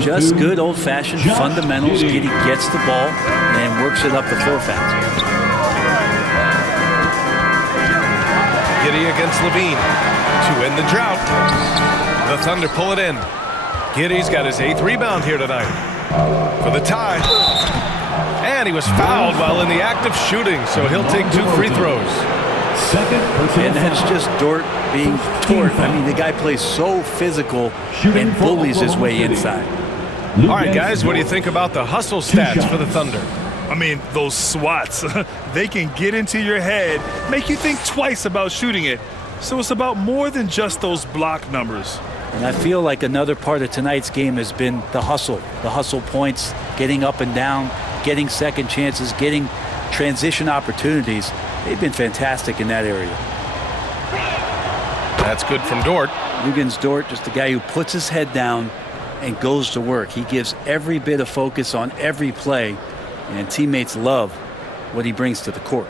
Just good old-fashioned fundamentals. Giddey gets the ball and works it up the floor fast. Giddey against Levine to end the drought. The Thunder pull it in. Giddey's got his 8th rebound here tonight for the tie. And he was fouled while in the act of shooting, so he'll take 2 free throws. And that's just Dort being Dort. I mean, the guy plays so physical and bullies his way inside. All right, guys, what do you think about the hustle stats for the Thunder? I mean, those swats, they can get into your head, make you think twice about shooting it. So it's about more than just those block numbers. And I feel like another part of tonight's game has been the hustle points, getting up and down, getting second chances, getting transition opportunities. They've been fantastic in that area. That's good from Dort. Luguentz Dort, just a guy who puts his head down and goes to work. He gives every bit of focus on every play, and teammates love what he brings to the court.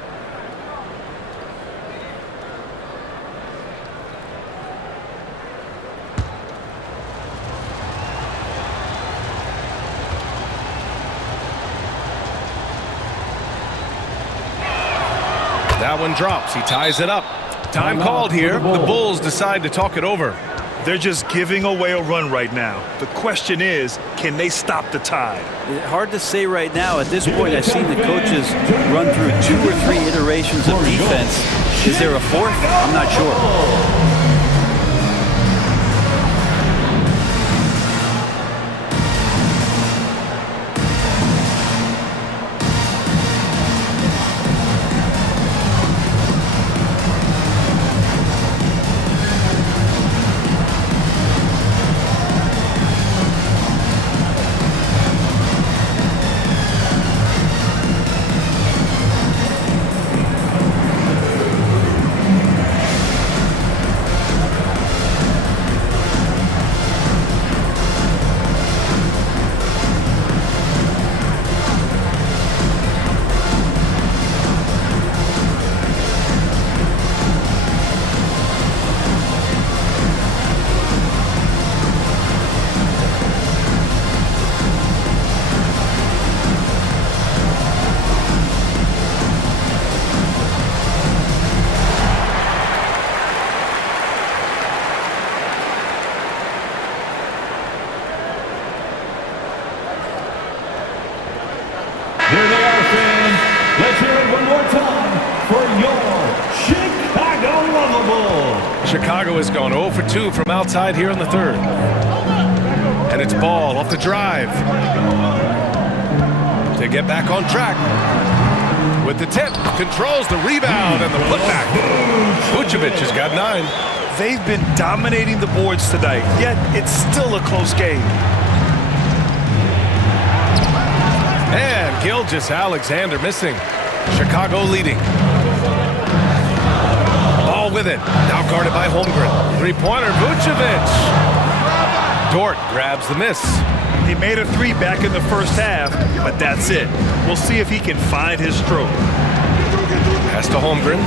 That one drops. He ties it up. Time called here. The Bulls decide to talk it over. They're just giving away a run right now. The question is, can they stop the tide? Hard to say right now. At this point, I've seen the coaches run through 2 or 3 iterations of defense. Is there a fourth? I'm not sure. Here they are, fans. Let's hear it one more time for your Chicago Lovable. Chicago has gone 0 for 2 from outside here in the third. And it's Ball off the drive. To get back on track. With the tip, controls the rebound and the putback. Vucevic has got 9. They've been dominating the boards tonight, yet it's still a close game. And Gilgeous-Alexander missing. Chicago leading. Ball with it. Now guarded by Holmgren. Three-pointer, Vucevic. Dort grabs the miss. He made a 3 back in the first half, but that's it. We'll see if he can find his stroke. Pass to Holmgren.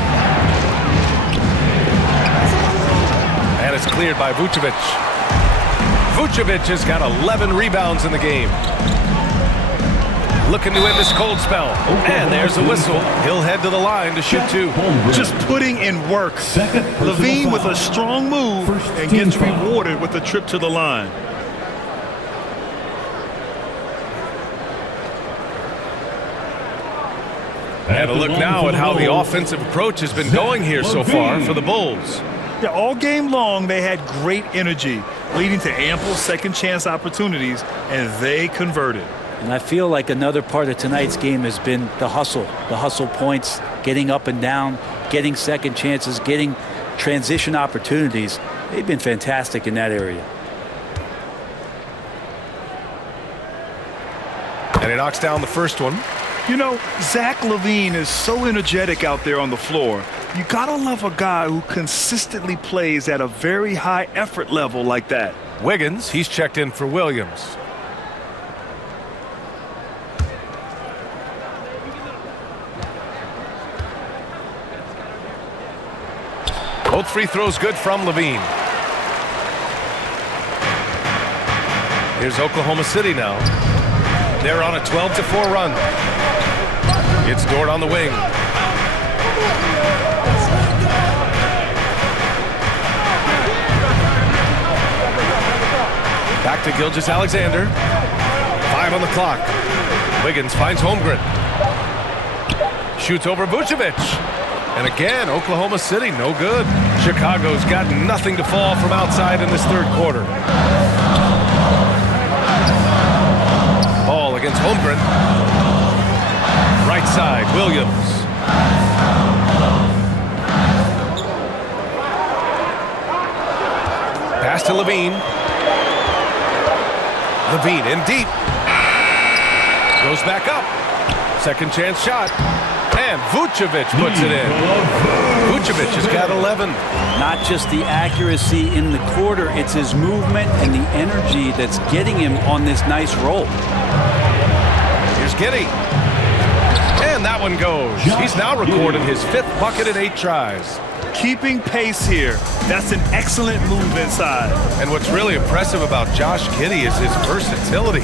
And it's cleared by Vucevic. Vucevic has got 11 rebounds in the game. Looking to end this cold spell. And there's a whistle. He'll head to the line to shoot 2. Just putting in work. Levine with a strong move and gets rewarded with a trip to the line. And a look now at how the offensive approach has been going here so far for the Bulls. Yeah, all game long they had great energy, leading to ample second chance opportunities, and they converted. And I feel like another part of tonight's game has been the hustle points, getting up and down, getting second chances, getting transition opportunities. They've been fantastic in that area. And he knocks down the first one. You know, Zach LaVine is so energetic out there on the floor. You gotta love a guy who consistently plays at a very high effort level like that. Wiggins, he's checked in for Williams. Both free throws good from Levine. Here's Oklahoma City now. They're on a 12-4 run. It's Dort on the wing. Back to Gilgeous-Alexander. 5 on the clock. Wiggins finds Holmgren. Shoots over Vucevic. And again, Oklahoma City, no good. Chicago's got nothing to fall from outside in this third quarter. Ball against Holmgren. Right side, Williams. Pass to Levine. Levine in deep. Goes back up. Second chance shot. And Vucevic puts it in. Vucevic has got 11. Not just the accuracy in the quarter, it's his movement and the energy that's getting him on this nice roll. Here's Giddey. And that one goes. He's now recorded his 5th bucket in 8 tries. keeping pace here. That's an excellent move inside. And what's really impressive about Josh Giddey is his versatility.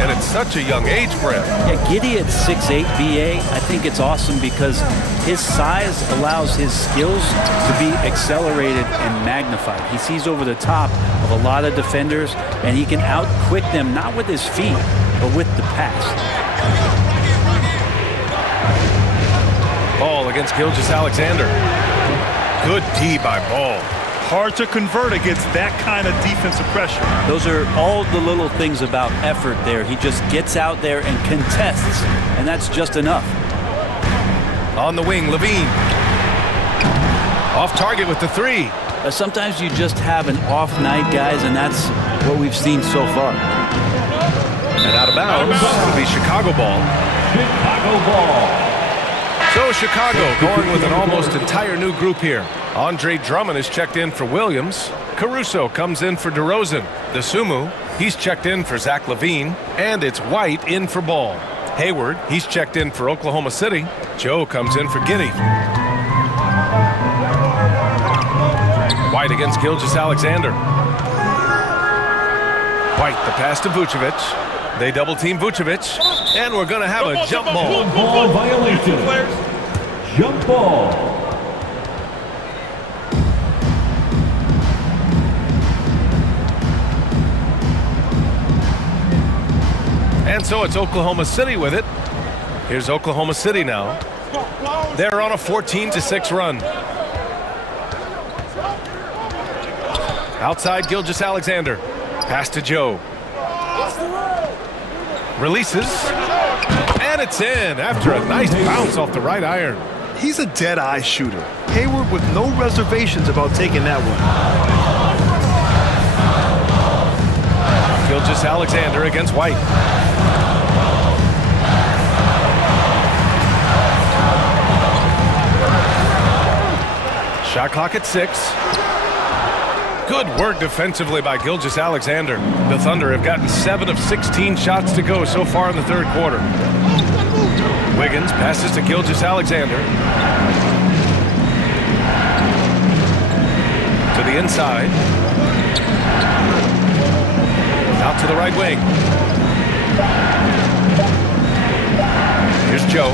And at such a young age for him. Yeah, Giddey at 6'8", BA, I think it's awesome because his size allows his skills to be accelerated and magnified. He sees over the top of a lot of defenders, and he can out-quick them, not with his feet, but with the pass. Ball against Gilgeous-Alexander. Good D by Ball. Hard to convert against that kind of defensive pressure. Those are all the little things about effort there. He just gets out there and contests, and that's just enough. On the wing, Levine. Off target with the three. Sometimes you just have an off night, guys, and that's what we've seen so far. And out of bounds, it'll be Chicago ball. Chicago ball. So Chicago going with an almost entire new group here. Andre Drummond is checked in for Williams. Caruso comes in for DeRozan. DeSumo, he's checked in for Zach LaVine. And it's White in for Ball. Hayward, he's checked in for Oklahoma City. Joe comes in for Giddey. White against Gilgeous-Alexander. White, the pass to Vucevic. They double-team Vucevic. And we're going to have a jump ball. Jump ball violation. Jump ball. And so it's Oklahoma City with it. Here's Oklahoma City now. They're on a 14-6 run. Outside Gilgeous-Alexander. Pass to Joe. Releases. And it's in after a nice bounce off the right iron. He's a dead-eye shooter. Hayward with no reservations about taking that one. Gilgeous-Alexander against White. Shot clock at 6. Good work defensively by Gilgeous-Alexander. The Thunder have gotten 7 of 16 shots to go so far in the third quarter. Wiggins passes to Gilgeous-Alexander. To the inside. Out to the right wing. Here's Joe.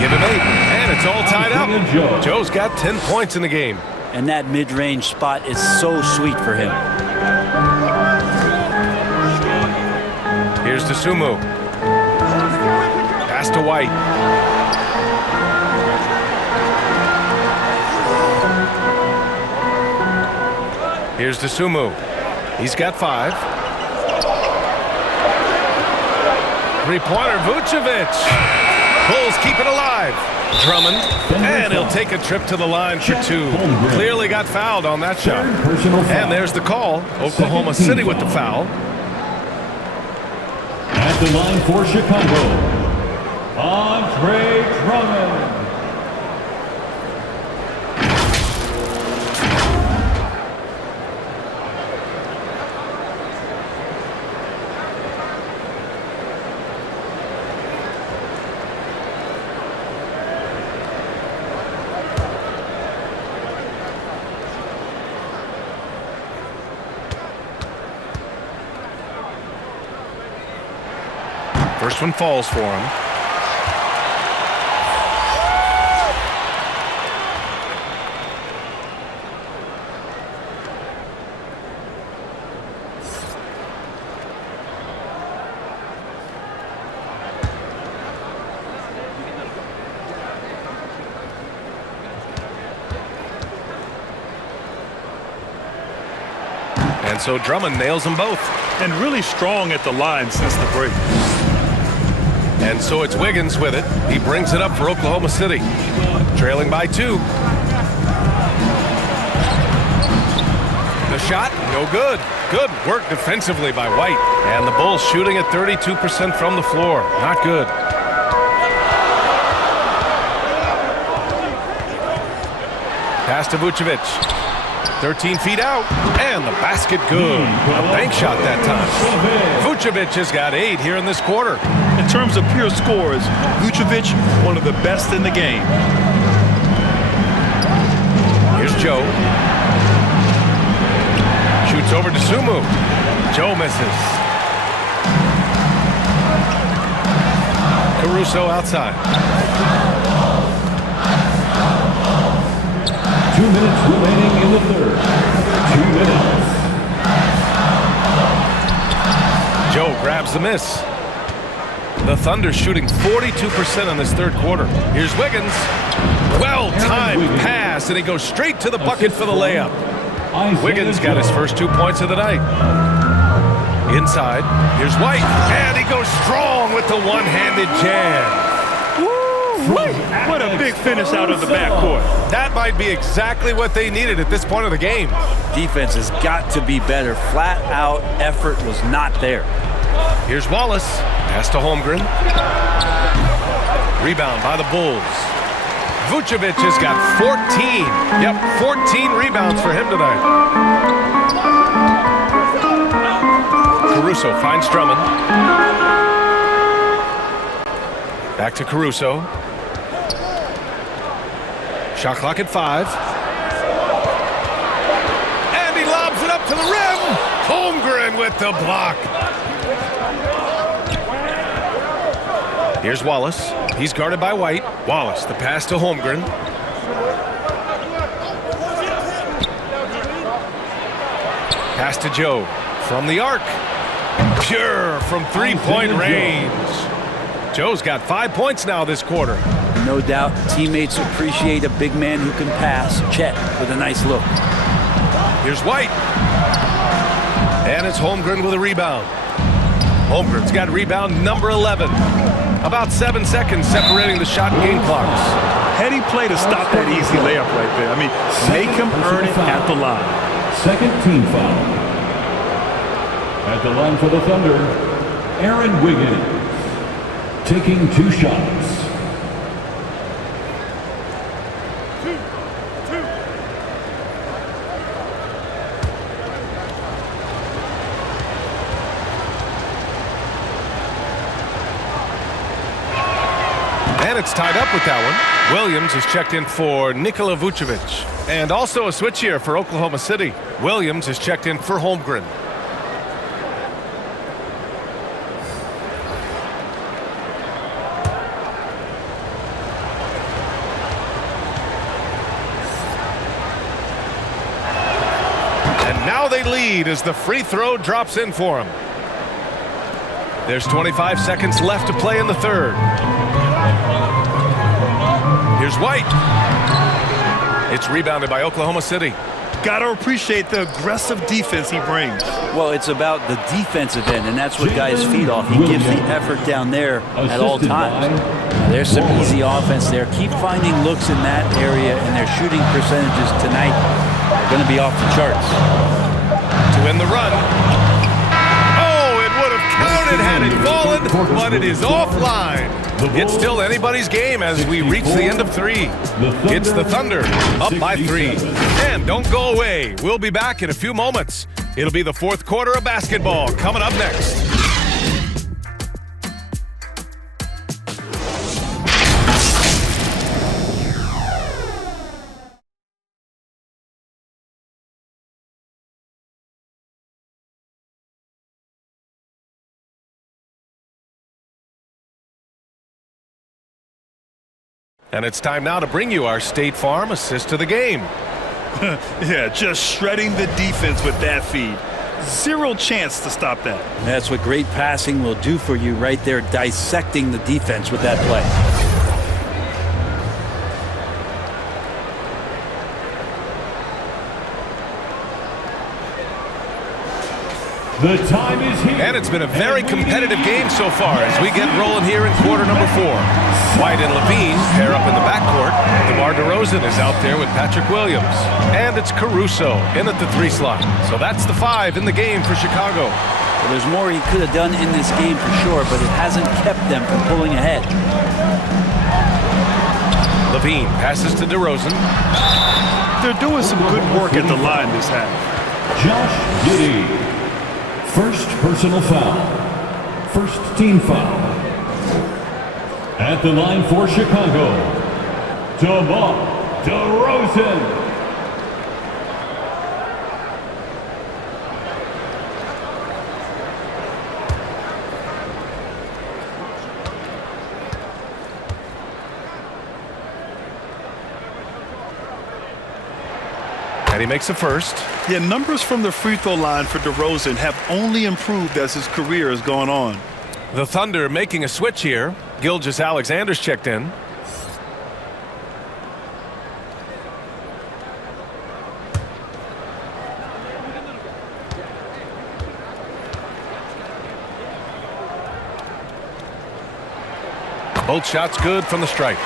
Give him 8. And it's all tied up. Joe's got 10 points in the game. And that mid-range spot is so sweet for him. Here's DeSumo. Pass to White. Here's DeSumo. He's got 5. Three-pointer, Vucevic. Bulls keep it alive. Drummond, and he'll take a trip to the line for 2. Clearly got fouled on that shot. And there's the call. Oklahoma City with the foul. At the line for Chicago, Andre Drummond. First one falls for him. And so Drummond nails them both. And really strong at the line since the break. And so it's Wiggins with it. He brings it up for Oklahoma City. Trailing by 2. The shot, no good. Good work defensively by White. And the Bulls shooting at 32% from the floor. Not good. Pass to Vucevic. 13 feet out. And the basket good. A bank shot that time. Vucevic has got 8 here in this quarter. In terms of pure scores, Vucevic, one of the best in the game. Joe. Shoots over to Sumu. Joe misses. Caruso outside. 2 minutes remaining in the third. 2 minutes. Joe grabs the miss. The Thunder shooting 42% in this third quarter. Here's Wiggins. Well-timed pass, and he goes straight to the bucket for the layup. Wiggins got his first 2 points of the night. Inside, here's White, and he goes strong with the one-handed jam. What a big finish out of the backcourt. That might be exactly what they needed at this point of the game. Defense has got to be better. Flat-out effort was not there. Here's Wallace. Pass to Holmgren. Rebound by the Bulls. Vucevic has got 14. Yep, 14 rebounds for him tonight. Caruso finds Drummond. Back to Caruso. Shot clock at 5. And he lobs it up to the rim. Holmgren with the block. Here's Wallace. He's guarded by White. Wallace, the pass to Holmgren. Pass to Joe. From the arc. Pure from three-point range. Joe's got 5 points now this quarter. No doubt teammates appreciate a big man who can pass. Chet with a nice look. Here's White. And it's Holmgren with a rebound. Holmgren's got rebound number 11. About 7 seconds separating the shot and game clocks. Heady play to stop that easy layup right there. I mean, make him earn it at the line. Second team foul. At the line for the Thunder, Aaron Wiggins, taking 2 shots. And it's tied up with that one. Williams is checked in for Nikola Vucevic. And also a switch here for Oklahoma City. Williams is checked in for Holmgren. And now they lead as the free throw drops in for them. There's 25 seconds left to play in the third. Here's White. It's rebounded by Oklahoma City. Got to appreciate the aggressive defense he brings. Well, it's about the defensive end, and that's what guys feed off. He gives the effort down there at all times. Now, there's some easy offense there. Keep finding looks in that area, and their shooting percentages tonight are going to be off the charts. To end the run. Oh, it would have counted had it fallen, but it is offline. It's still anybody's game as we reach the end of 3. It's the Thunder up by 3. And don't go away. We'll be back in a few moments. It'll be the fourth quarter of basketball coming up next. And it's time now to bring you our State Farm assist to the game. Yeah, just shredding the defense with that feed. Zero chance to stop that. That's what great passing will do for you right there, dissecting the defense with that play. The time is here. And it's been a very competitive game so far as we get rolling here in quarter number 4. White and Levine pair up in the backcourt. DeMar DeRozan is out there with Patrick Williams. And it's Caruso in at the 3 slot. So that's the 5 in the game for Chicago. Well, there's more he could have done in this game for sure, but it hasn't kept them from pulling ahead. Levine passes to DeRozan. They're doing some good work at the line this half. Josh Giddey. First personal foul. First team foul. At the line for Chicago, DeMar DeRozan. And he makes a first. Yeah, numbers from the free throw line for DeRozan have only improved as his career has gone on. The Thunder making a switch here. Gilgeous-Alexander's checked in. Both shots good from the stripe.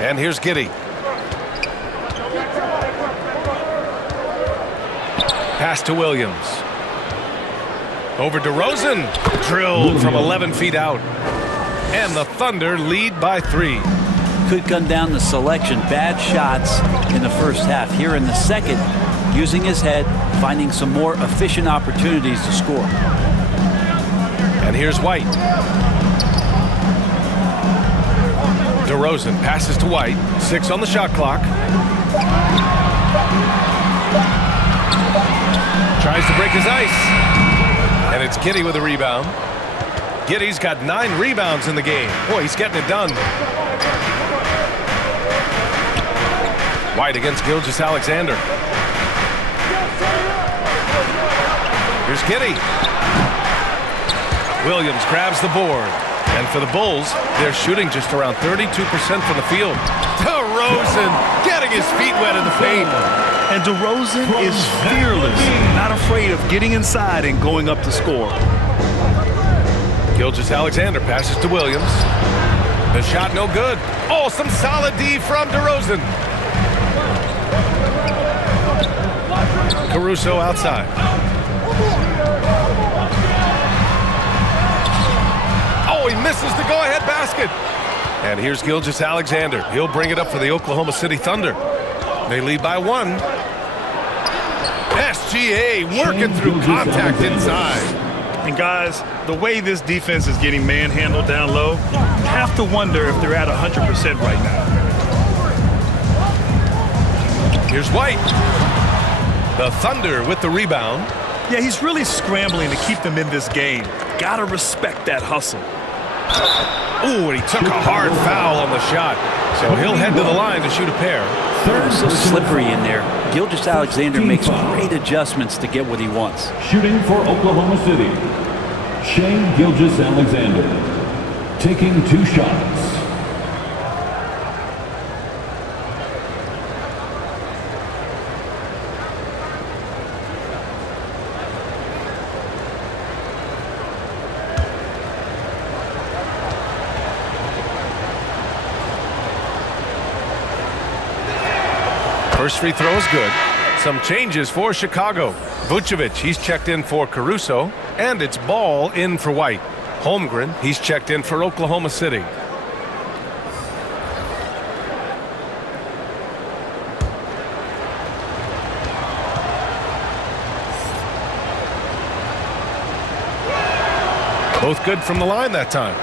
And here's Giddey. Pass to Williams. Over DeRozan. Drilled from 11 feet out. And the Thunder lead by 3. Could come down to selection. Bad shots in the first half. Here in the second, using his head, finding some more efficient opportunities to score. And here's White. DeRozan passes to White. 6 on the shot clock. Tries to break his ice. And it's Giddey with a rebound. Giddey's got 9 rebounds in the game. Boy, he's getting it done. White against Gilgeous-Alexander. Here's Giddey. Williams grabs the board. And for the Bulls, they're shooting just around 32% from the field. DeRozan getting his feet wet in the paint. And DeRozan is fearless, not afraid of getting inside and going up to score. Gilgeous-Alexander passes to Williams. The shot no good. Oh, some solid D from DeRozan. Caruso outside. Oh, he misses the go-ahead basket. And here's Gilgeous-Alexander. He'll bring it up for the Oklahoma City Thunder. They lead by 1. SGA working through contact inside. And guys, the way this defense is getting manhandled down low, you have to wonder if they're at 100% right now. Here's White. The Thunder with the rebound. Yeah, he's really scrambling to keep them in this game. Gotta respect that hustle. Ooh, and he took a hard foul on the shot. So he'll head to the line to shoot a pair. So slippery in there. Gilgeous-Alexander makes great adjustments to get what he wants. Shooting for Oklahoma City, Shai Gilgeous-Alexander, taking 2 shots. First free throw is good. Some changes for Chicago. Vucevic, he's checked in for Caruso. And it's Ball in for White. Holmgren, he's checked in for Oklahoma City. Both good from the line that time.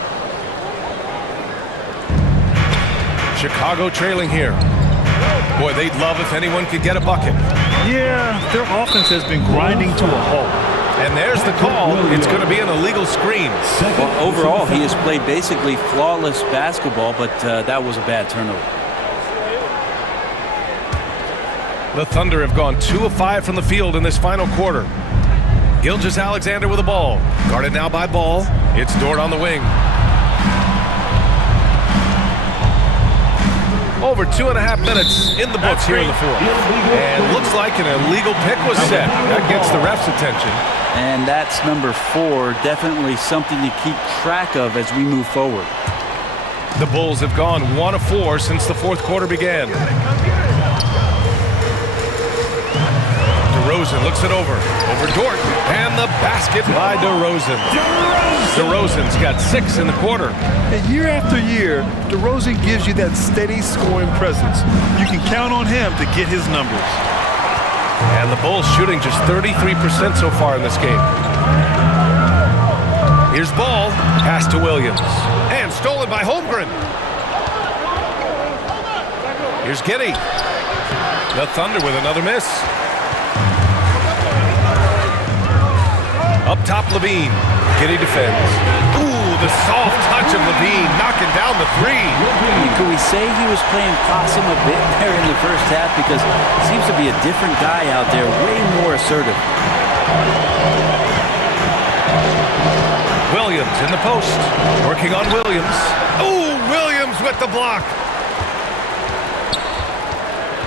Chicago trailing here. Boy, they'd love if anyone could get a bucket. Yeah, their offense has been grinding to a halt. And there's the call. It's going to be an illegal screen. Well, overall, he has played basically flawless basketball, but that was a bad turnover. The Thunder have gone 2 of 5 from the field in this final quarter. Gilgeous-Alexander with the ball. Guarded now by Ball. It's Dort on the wing. Over 2.5 minutes in the books here in the fourth. And looks like an illegal pick was set. That gets the ref's attention. And that's number 4. Definitely something to keep track of as we move forward. The Bulls have gone 1 of 4 since the fourth quarter began. DeRozan looks it over Dort, and the basket by DeRozan. DeRozan's got 6 in the quarter. And year after year, DeRozan gives you that steady scoring presence. You can count on him to get his numbers. And the Bulls shooting just 33% so far in this game. Here's Ball, pass to Williams, and stolen by Holmgren. Here's Giddey. The Thunder with another miss. Up top, Levine. Giddey defends. Ooh, the soft touch of Levine knocking down the three. Could we say he was playing possum a bit there in the first half? Because he seems to be a different guy out there, way more assertive. Williams in the post, working on Williams. Oh, Williams with the block.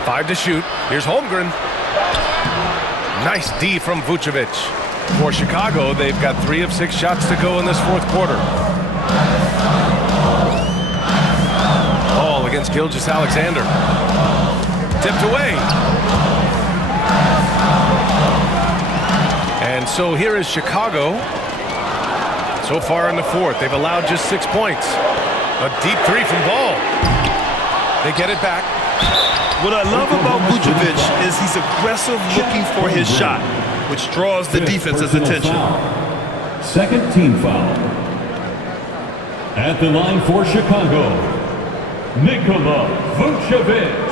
5 to shoot. Here's Holmgren. Nice D from Vucevic. For Chicago, they've got 3 of 6 shots to go in this fourth quarter. Ball against Gilgeous-Alexander. Tipped away. And so here is Chicago. So far in the fourth, they've allowed just 6 points. A deep three from Ball. They get it back. What I love about Vucevic is he's aggressive looking for his shot, which draws the defense's attention. Foul. Second team foul. At the line for Chicago, Nikola Vucevic.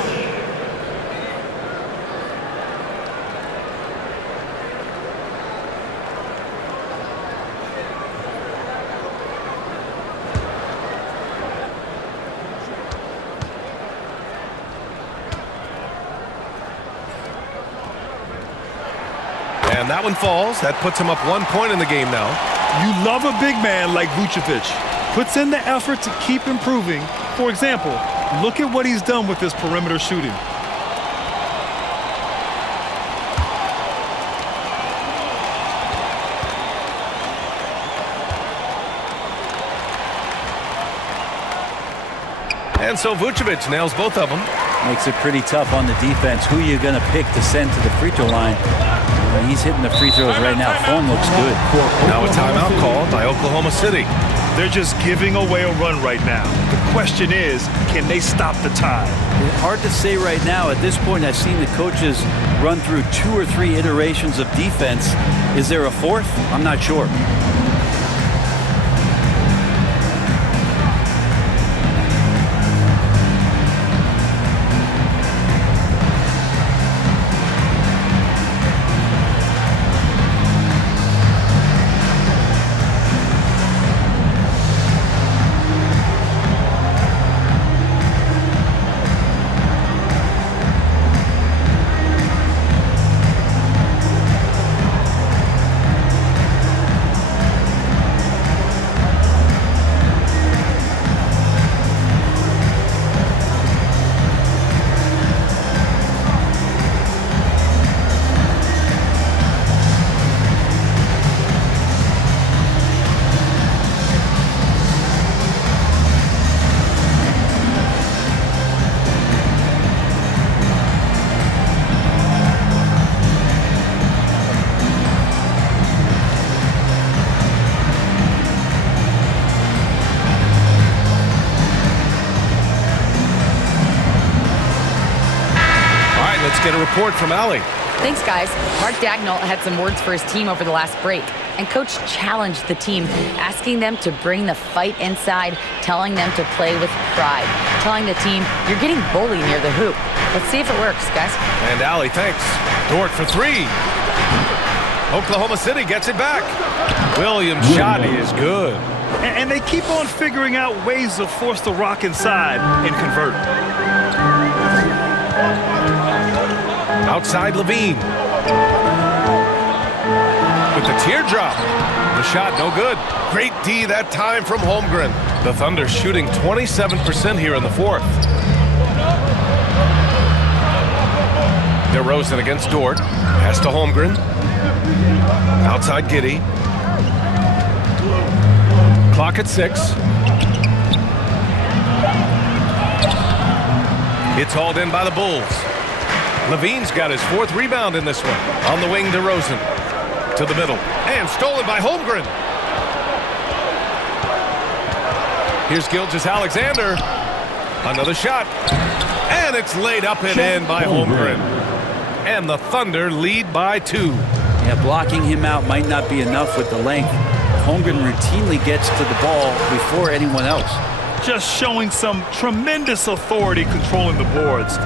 And that one falls. That puts him up 1 point in the game now. You love a big man like Vucevic. Puts in the effort to keep improving. For example, look at what he's done with his perimeter shooting. And so Vucevic nails both of them. Makes it pretty tough on the defense. Who are you going to pick to send to the free throw line? He's hitting the free throws right now. Form looks good. Now a timeout called by Oklahoma City. They're just giving away a run right now. The question is, can they stop the tide? Hard to say right now. At this point, I've seen the coaches run through 2 or 3 iterations of defense. Is there a fourth? I'm not sure. Get a report from Allie. Thanks, guys. Mark Dagnall had some words for his team over the last break. And Coach challenged the team, asking them to bring the fight inside, telling them to play with pride, telling the team, you're getting bullied near the hoop. Let's see if it works, guys. And Allie, thanks. Dort for 3. Oklahoma City gets it back. Williams' shot is good. And they keep on figuring out ways to force the rock inside and convert. Outside Levine. With the teardrop. The shot no good. Great D that time from Holmgren. The Thunder shooting 27% here in the fourth. DeRozan against Dort. Pass to Holmgren. Outside Giddey. Clock at 6. It's hauled in by the Bulls. Levine's got his 4th rebound in this one. On the wing, DeRozan. To the middle. And stolen by Holmgren. Here's Gilgeous-Alexander. Another shot. And it's laid up and in by Holmgren. And the Thunder lead by 2. Yeah, blocking him out might not be enough with the length. Holmgren routinely gets to the ball before anyone else. Just showing some tremendous authority controlling the boards.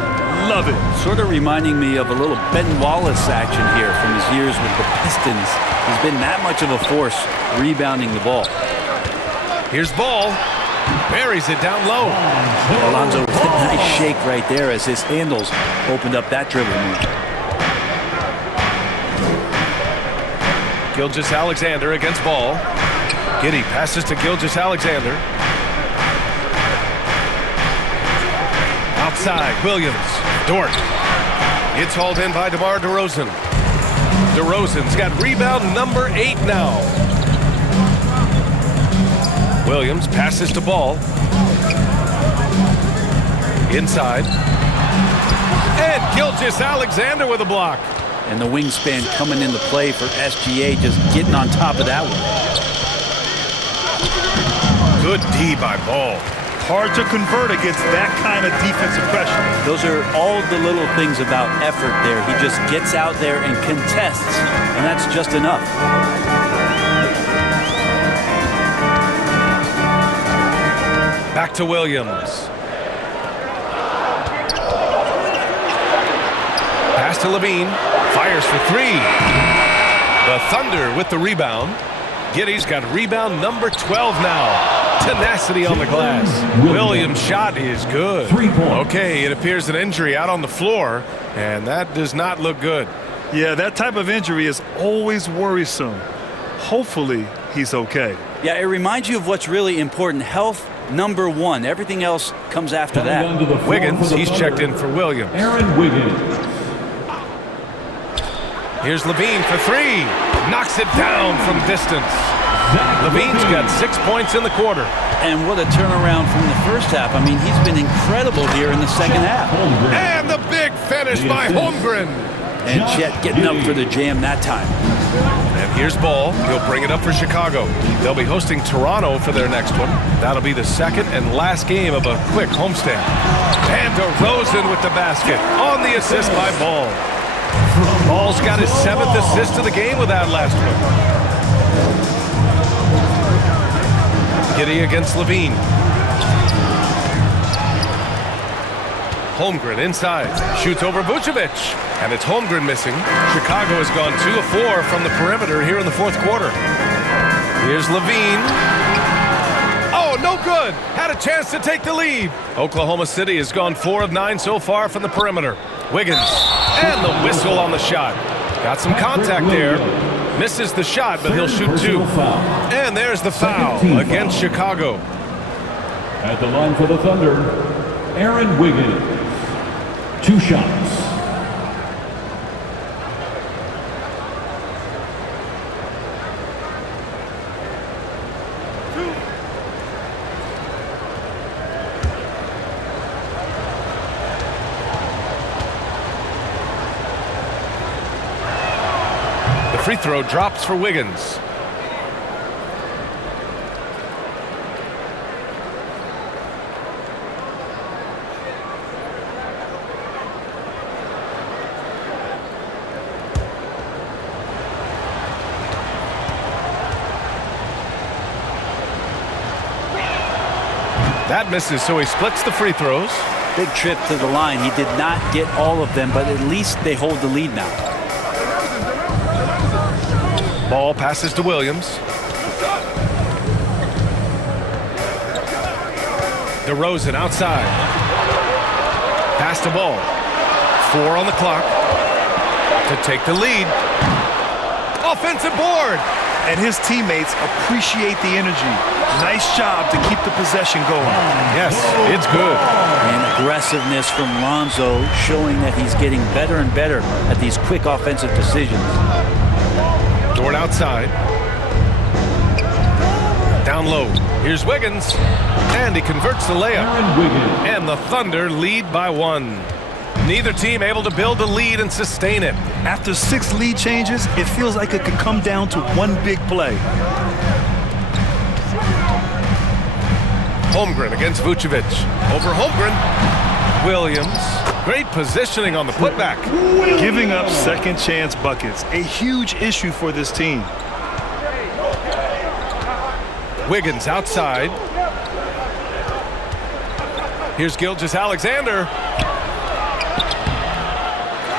Love it. Sort of reminding me of a little Ben Wallace action here from his years with the Pistons. He's been that much of a force rebounding the ball. Here's Ball. Buries it down low. Alonso with a nice shake right there as his handles opened up that dribble move. Gilgeous-Alexander against Ball. Giddey passes to Gilgeous-Alexander. Outside, Williams. Dort. It's hauled in by DeMar DeRozan. DeRozan's got rebound number 8 now. Williams passes to Ball. Inside. And Gilgeous-Alexander with a block. And the wingspan coming into play for SGA, just getting on top of that one. Good D by Ball. Hard to convert against that kind of defensive pressure. Those are all the little things about effort there. He just gets out there and contests, and that's just enough. Back to Williams. Pass to Levine. Fires for 3. The Thunder with the rebound. Giddey's got rebound number 12 now. Tenacity on the glass. Williams' shot is good. 3 points. Okay, it appears an injury out on the floor, and that does not look good. Yeah, that type of injury is always worrisome. Hopefully, he's okay. Yeah, it reminds you of what's really important. Health, number 1. Everything else comes after Coming onto the that. floor Wiggins, for the he's Thunder, checked in for Williams. Aaron Wiggins. Here's Levine for 3. Knocks it down from distance. Levine's got 6 points in the quarter. And what a turnaround from the first half. I mean, he's been incredible here in the second half. And the big finish by Holmgren. And Chet getting up for the jam that time. And here's Ball. He'll bring it up for Chicago. They'll be hosting Toronto for their next one. That'll be the second and last game of a quick homestand. And DeRozan with the basket on the assist by Ball. Ball's got his 7th assist of the game with that last one. Giddey against Levine. Holmgren inside. Shoots over Vucevic. And it's Holmgren missing. Chicago has gone 2 of 4 from the perimeter here in the 4th quarter. Here's Levine. Oh, no good. Had a chance to take the lead. Oklahoma City has gone 4 of 9 so far from the perimeter. Wiggins. And the whistle on the shot. Got some contact there. Misses the shot, but he'll shoot 2. And there's the foul against Chicago. At the line for the Thunder, Aaron Wiggins. 2 shots. Free throw drops for Wiggins. That misses, so he splits the free throws. Big trip to the line. He did not get all of them, but at least they hold the lead now. Ball passes to Williams. DeRozan outside. Pass to Ball. 4 on the clock to take the lead. Offensive board. And his teammates appreciate the energy. Nice job to keep the possession going. Yes, it's good. And aggressiveness from Lonzo showing that he's getting better and better at these quick offensive decisions. Dort outside. Down low. Here's Wiggins. And he converts the layup. And the Thunder lead by 1. Neither team able to build a lead and sustain it. After 6 lead changes, it feels like it could come down to one big play. Holmgren against Vucevic. Over Holmgren. Williams. Great positioning on the putback. Giving up second chance buckets. A huge issue for this team. Wiggins outside. Here's Gilgeous-Alexander.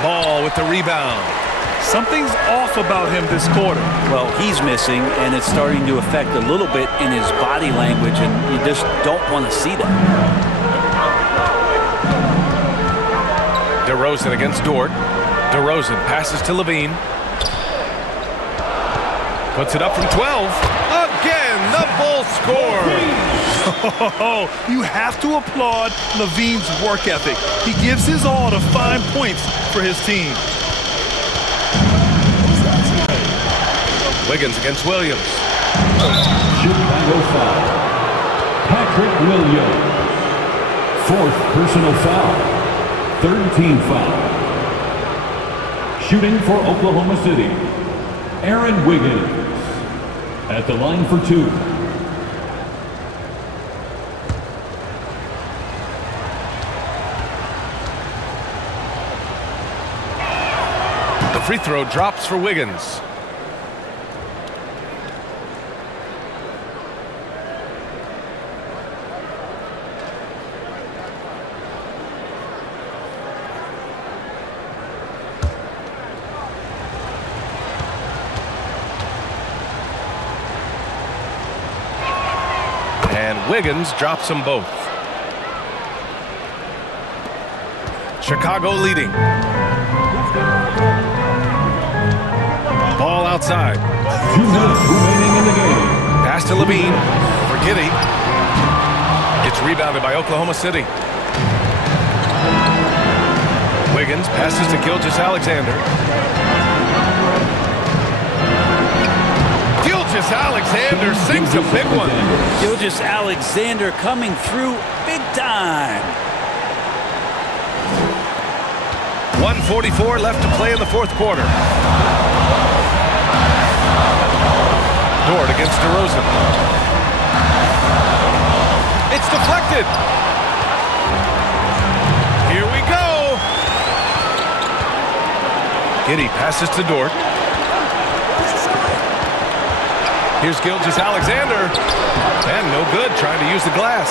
Ball with the rebound. Something's off about him this quarter. Well, he's missing, and it's starting to affect a little bit in his body language, and you just don't want to see that. DeRozan against Dort. DeRozan passes to Levine. Puts it up from 12. Again, the Bulls score. Oh, you have to applaud Levine's work ethic. He gives his all to find points for his team. Wiggins against Williams. Chicago foul. Patrick Williams. 4th personal foul. 3rd team foul. Shooting for Oklahoma City, Aaron Wiggins. At the line for 2. The free throw drops for Wiggins. And Wiggins drops them both. Chicago leading. Ball outside. 2 minutes remaining in the game. Pass to Levine for Giddey. It's rebounded by Oklahoma City. Wiggins passes to Gilgeous-Alexander. Gilgeous-Alexander sinks a big one. Gilgeous-Alexander coming through big time. 1:44 left to play in the 4th quarter. Dort against DeRozan. It's deflected. Here we go. Giddey passes to Dort. Here's Gilgeous-Alexander. And no good, trying to use the glass.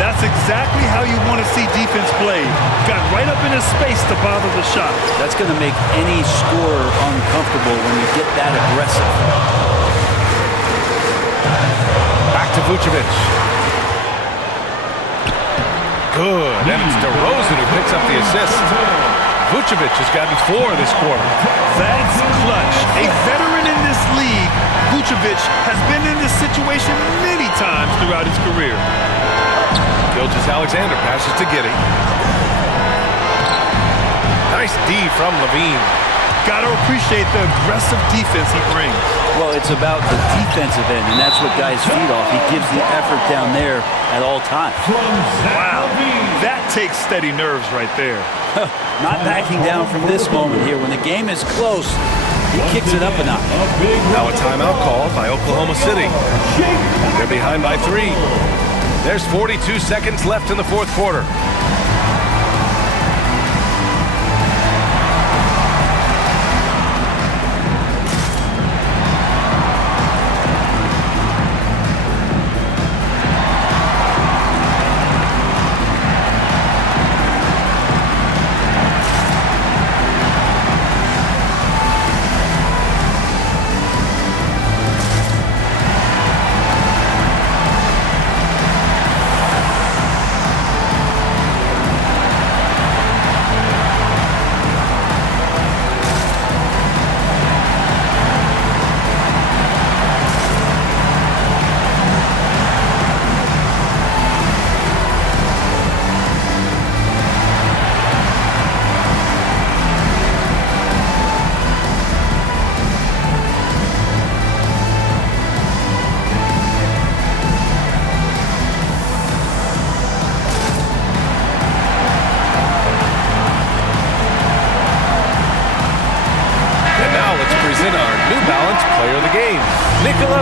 That's exactly how you want to see defense play. Got right up in his space to bother the shot. That's going to make any scorer uncomfortable when you get that aggressive. Back to Vucevic. Good, and it's DeRozan who picks up the assist. Vucevic has gotten 4 this quarter. That's clutch. A veteran in this league, Vucevic has been in this situation many times throughout his career. Gilgeous-Alexander passes to Giddey. Nice D from Levine. Got to appreciate the aggressive defense he brings. Well, it's about the defensive end, and that's what guys feed off. He gives the effort down there at all times. Wow, that takes steady nerves right there. Not backing down from this moment here. When the game is close, he kicks it up a notch. Now a timeout called by Oklahoma City. They're behind by 3. There's 42 seconds left in the 4th quarter.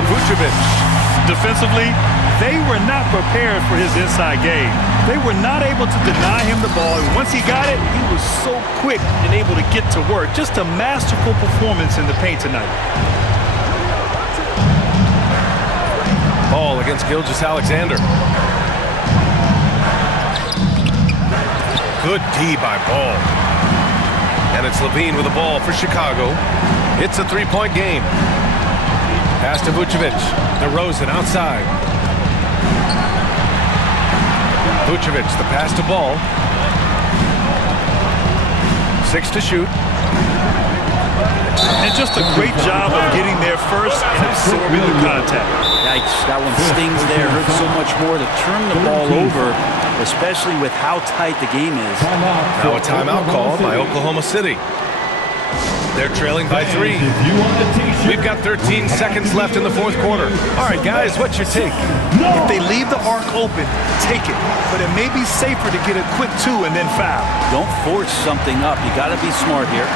Vucevic. Defensively, they were not prepared for his inside game. They were not able to deny him the ball, and once he got it, he was so quick and able to get to work. Just a masterful performance in the paint tonight. Ball against Gilgeous-Alexander. Good D by Ball. And it's Levine with the ball for Chicago. It's a three-point game. Pass to Vucevic. DeRozan outside. Vucevic, the pass to Ball. 6 to shoot. And just a great job of getting there first and absorbing the contact. Yikes, that one stings there. Hurts so much more to turn the ball over, especially with how tight the game is. Now a timeout call by Oklahoma City. They're trailing by 3. We've got 13 seconds left in the fourth quarter. All right, guys, what's your take? If they leave the arc open, take it. But it may be safer to get a quick 2 and then foul. Don't force something up. You got to be smart here.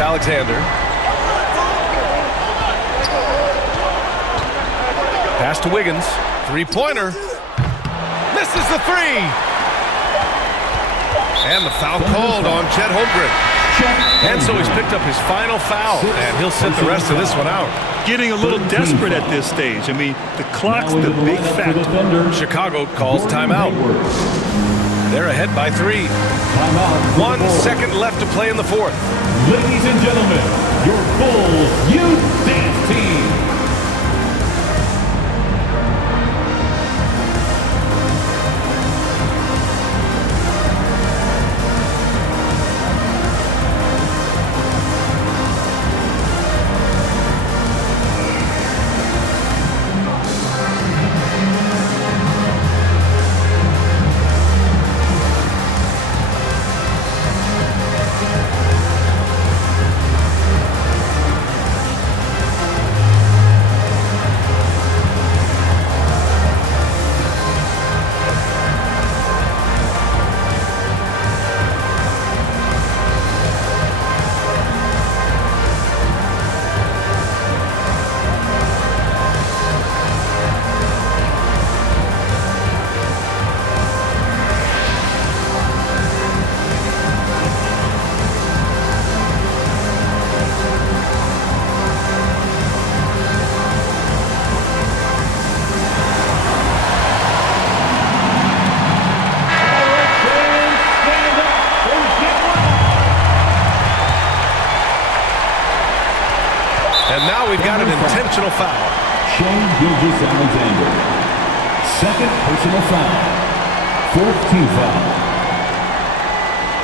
Alexander. Pass to Wiggins. Three-pointer. Misses the 3. And the foul called on Chet Holmgren. And so he's picked up his final foul, and he'll sit the rest of this one out. Getting a little desperate at this stage. I mean, the clock's the big factor. Chicago calls timeout. They're ahead by 3. 1 second left to play in the fourth. Ladies and gentlemen, your Bulls Youth Dance Team. And now we've got an intentional foul. Alexander. Second personal foul. Fourth team foul.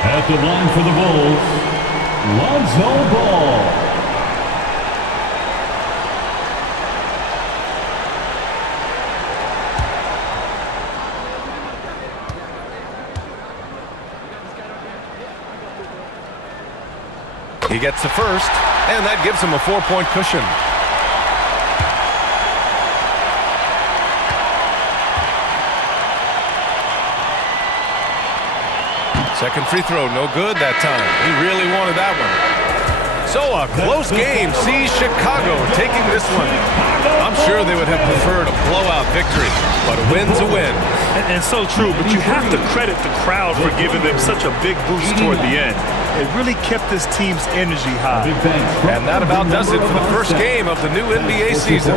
At the line for the Bulls, Lonzo Ball. He gets the first, and that gives him a 4-point cushion. Second free throw, no good that time. He really wanted that one. So a close game sees Chicago taking this one. I'm sure they would have preferred a blowout victory, but a win's a win. And so true, but you have to credit the crowd for giving them such a big boost toward the end. It really kept this team's energy high. And that about does it for the first game of the new NBA season.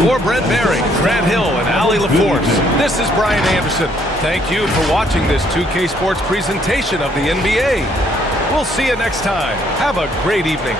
For Brent Barry, Grant Hill, and Allie LaForce, this is Brian Anderson. Thank you for watching this 2K Sports presentation of the NBA. We'll see you next time. Have a great evening.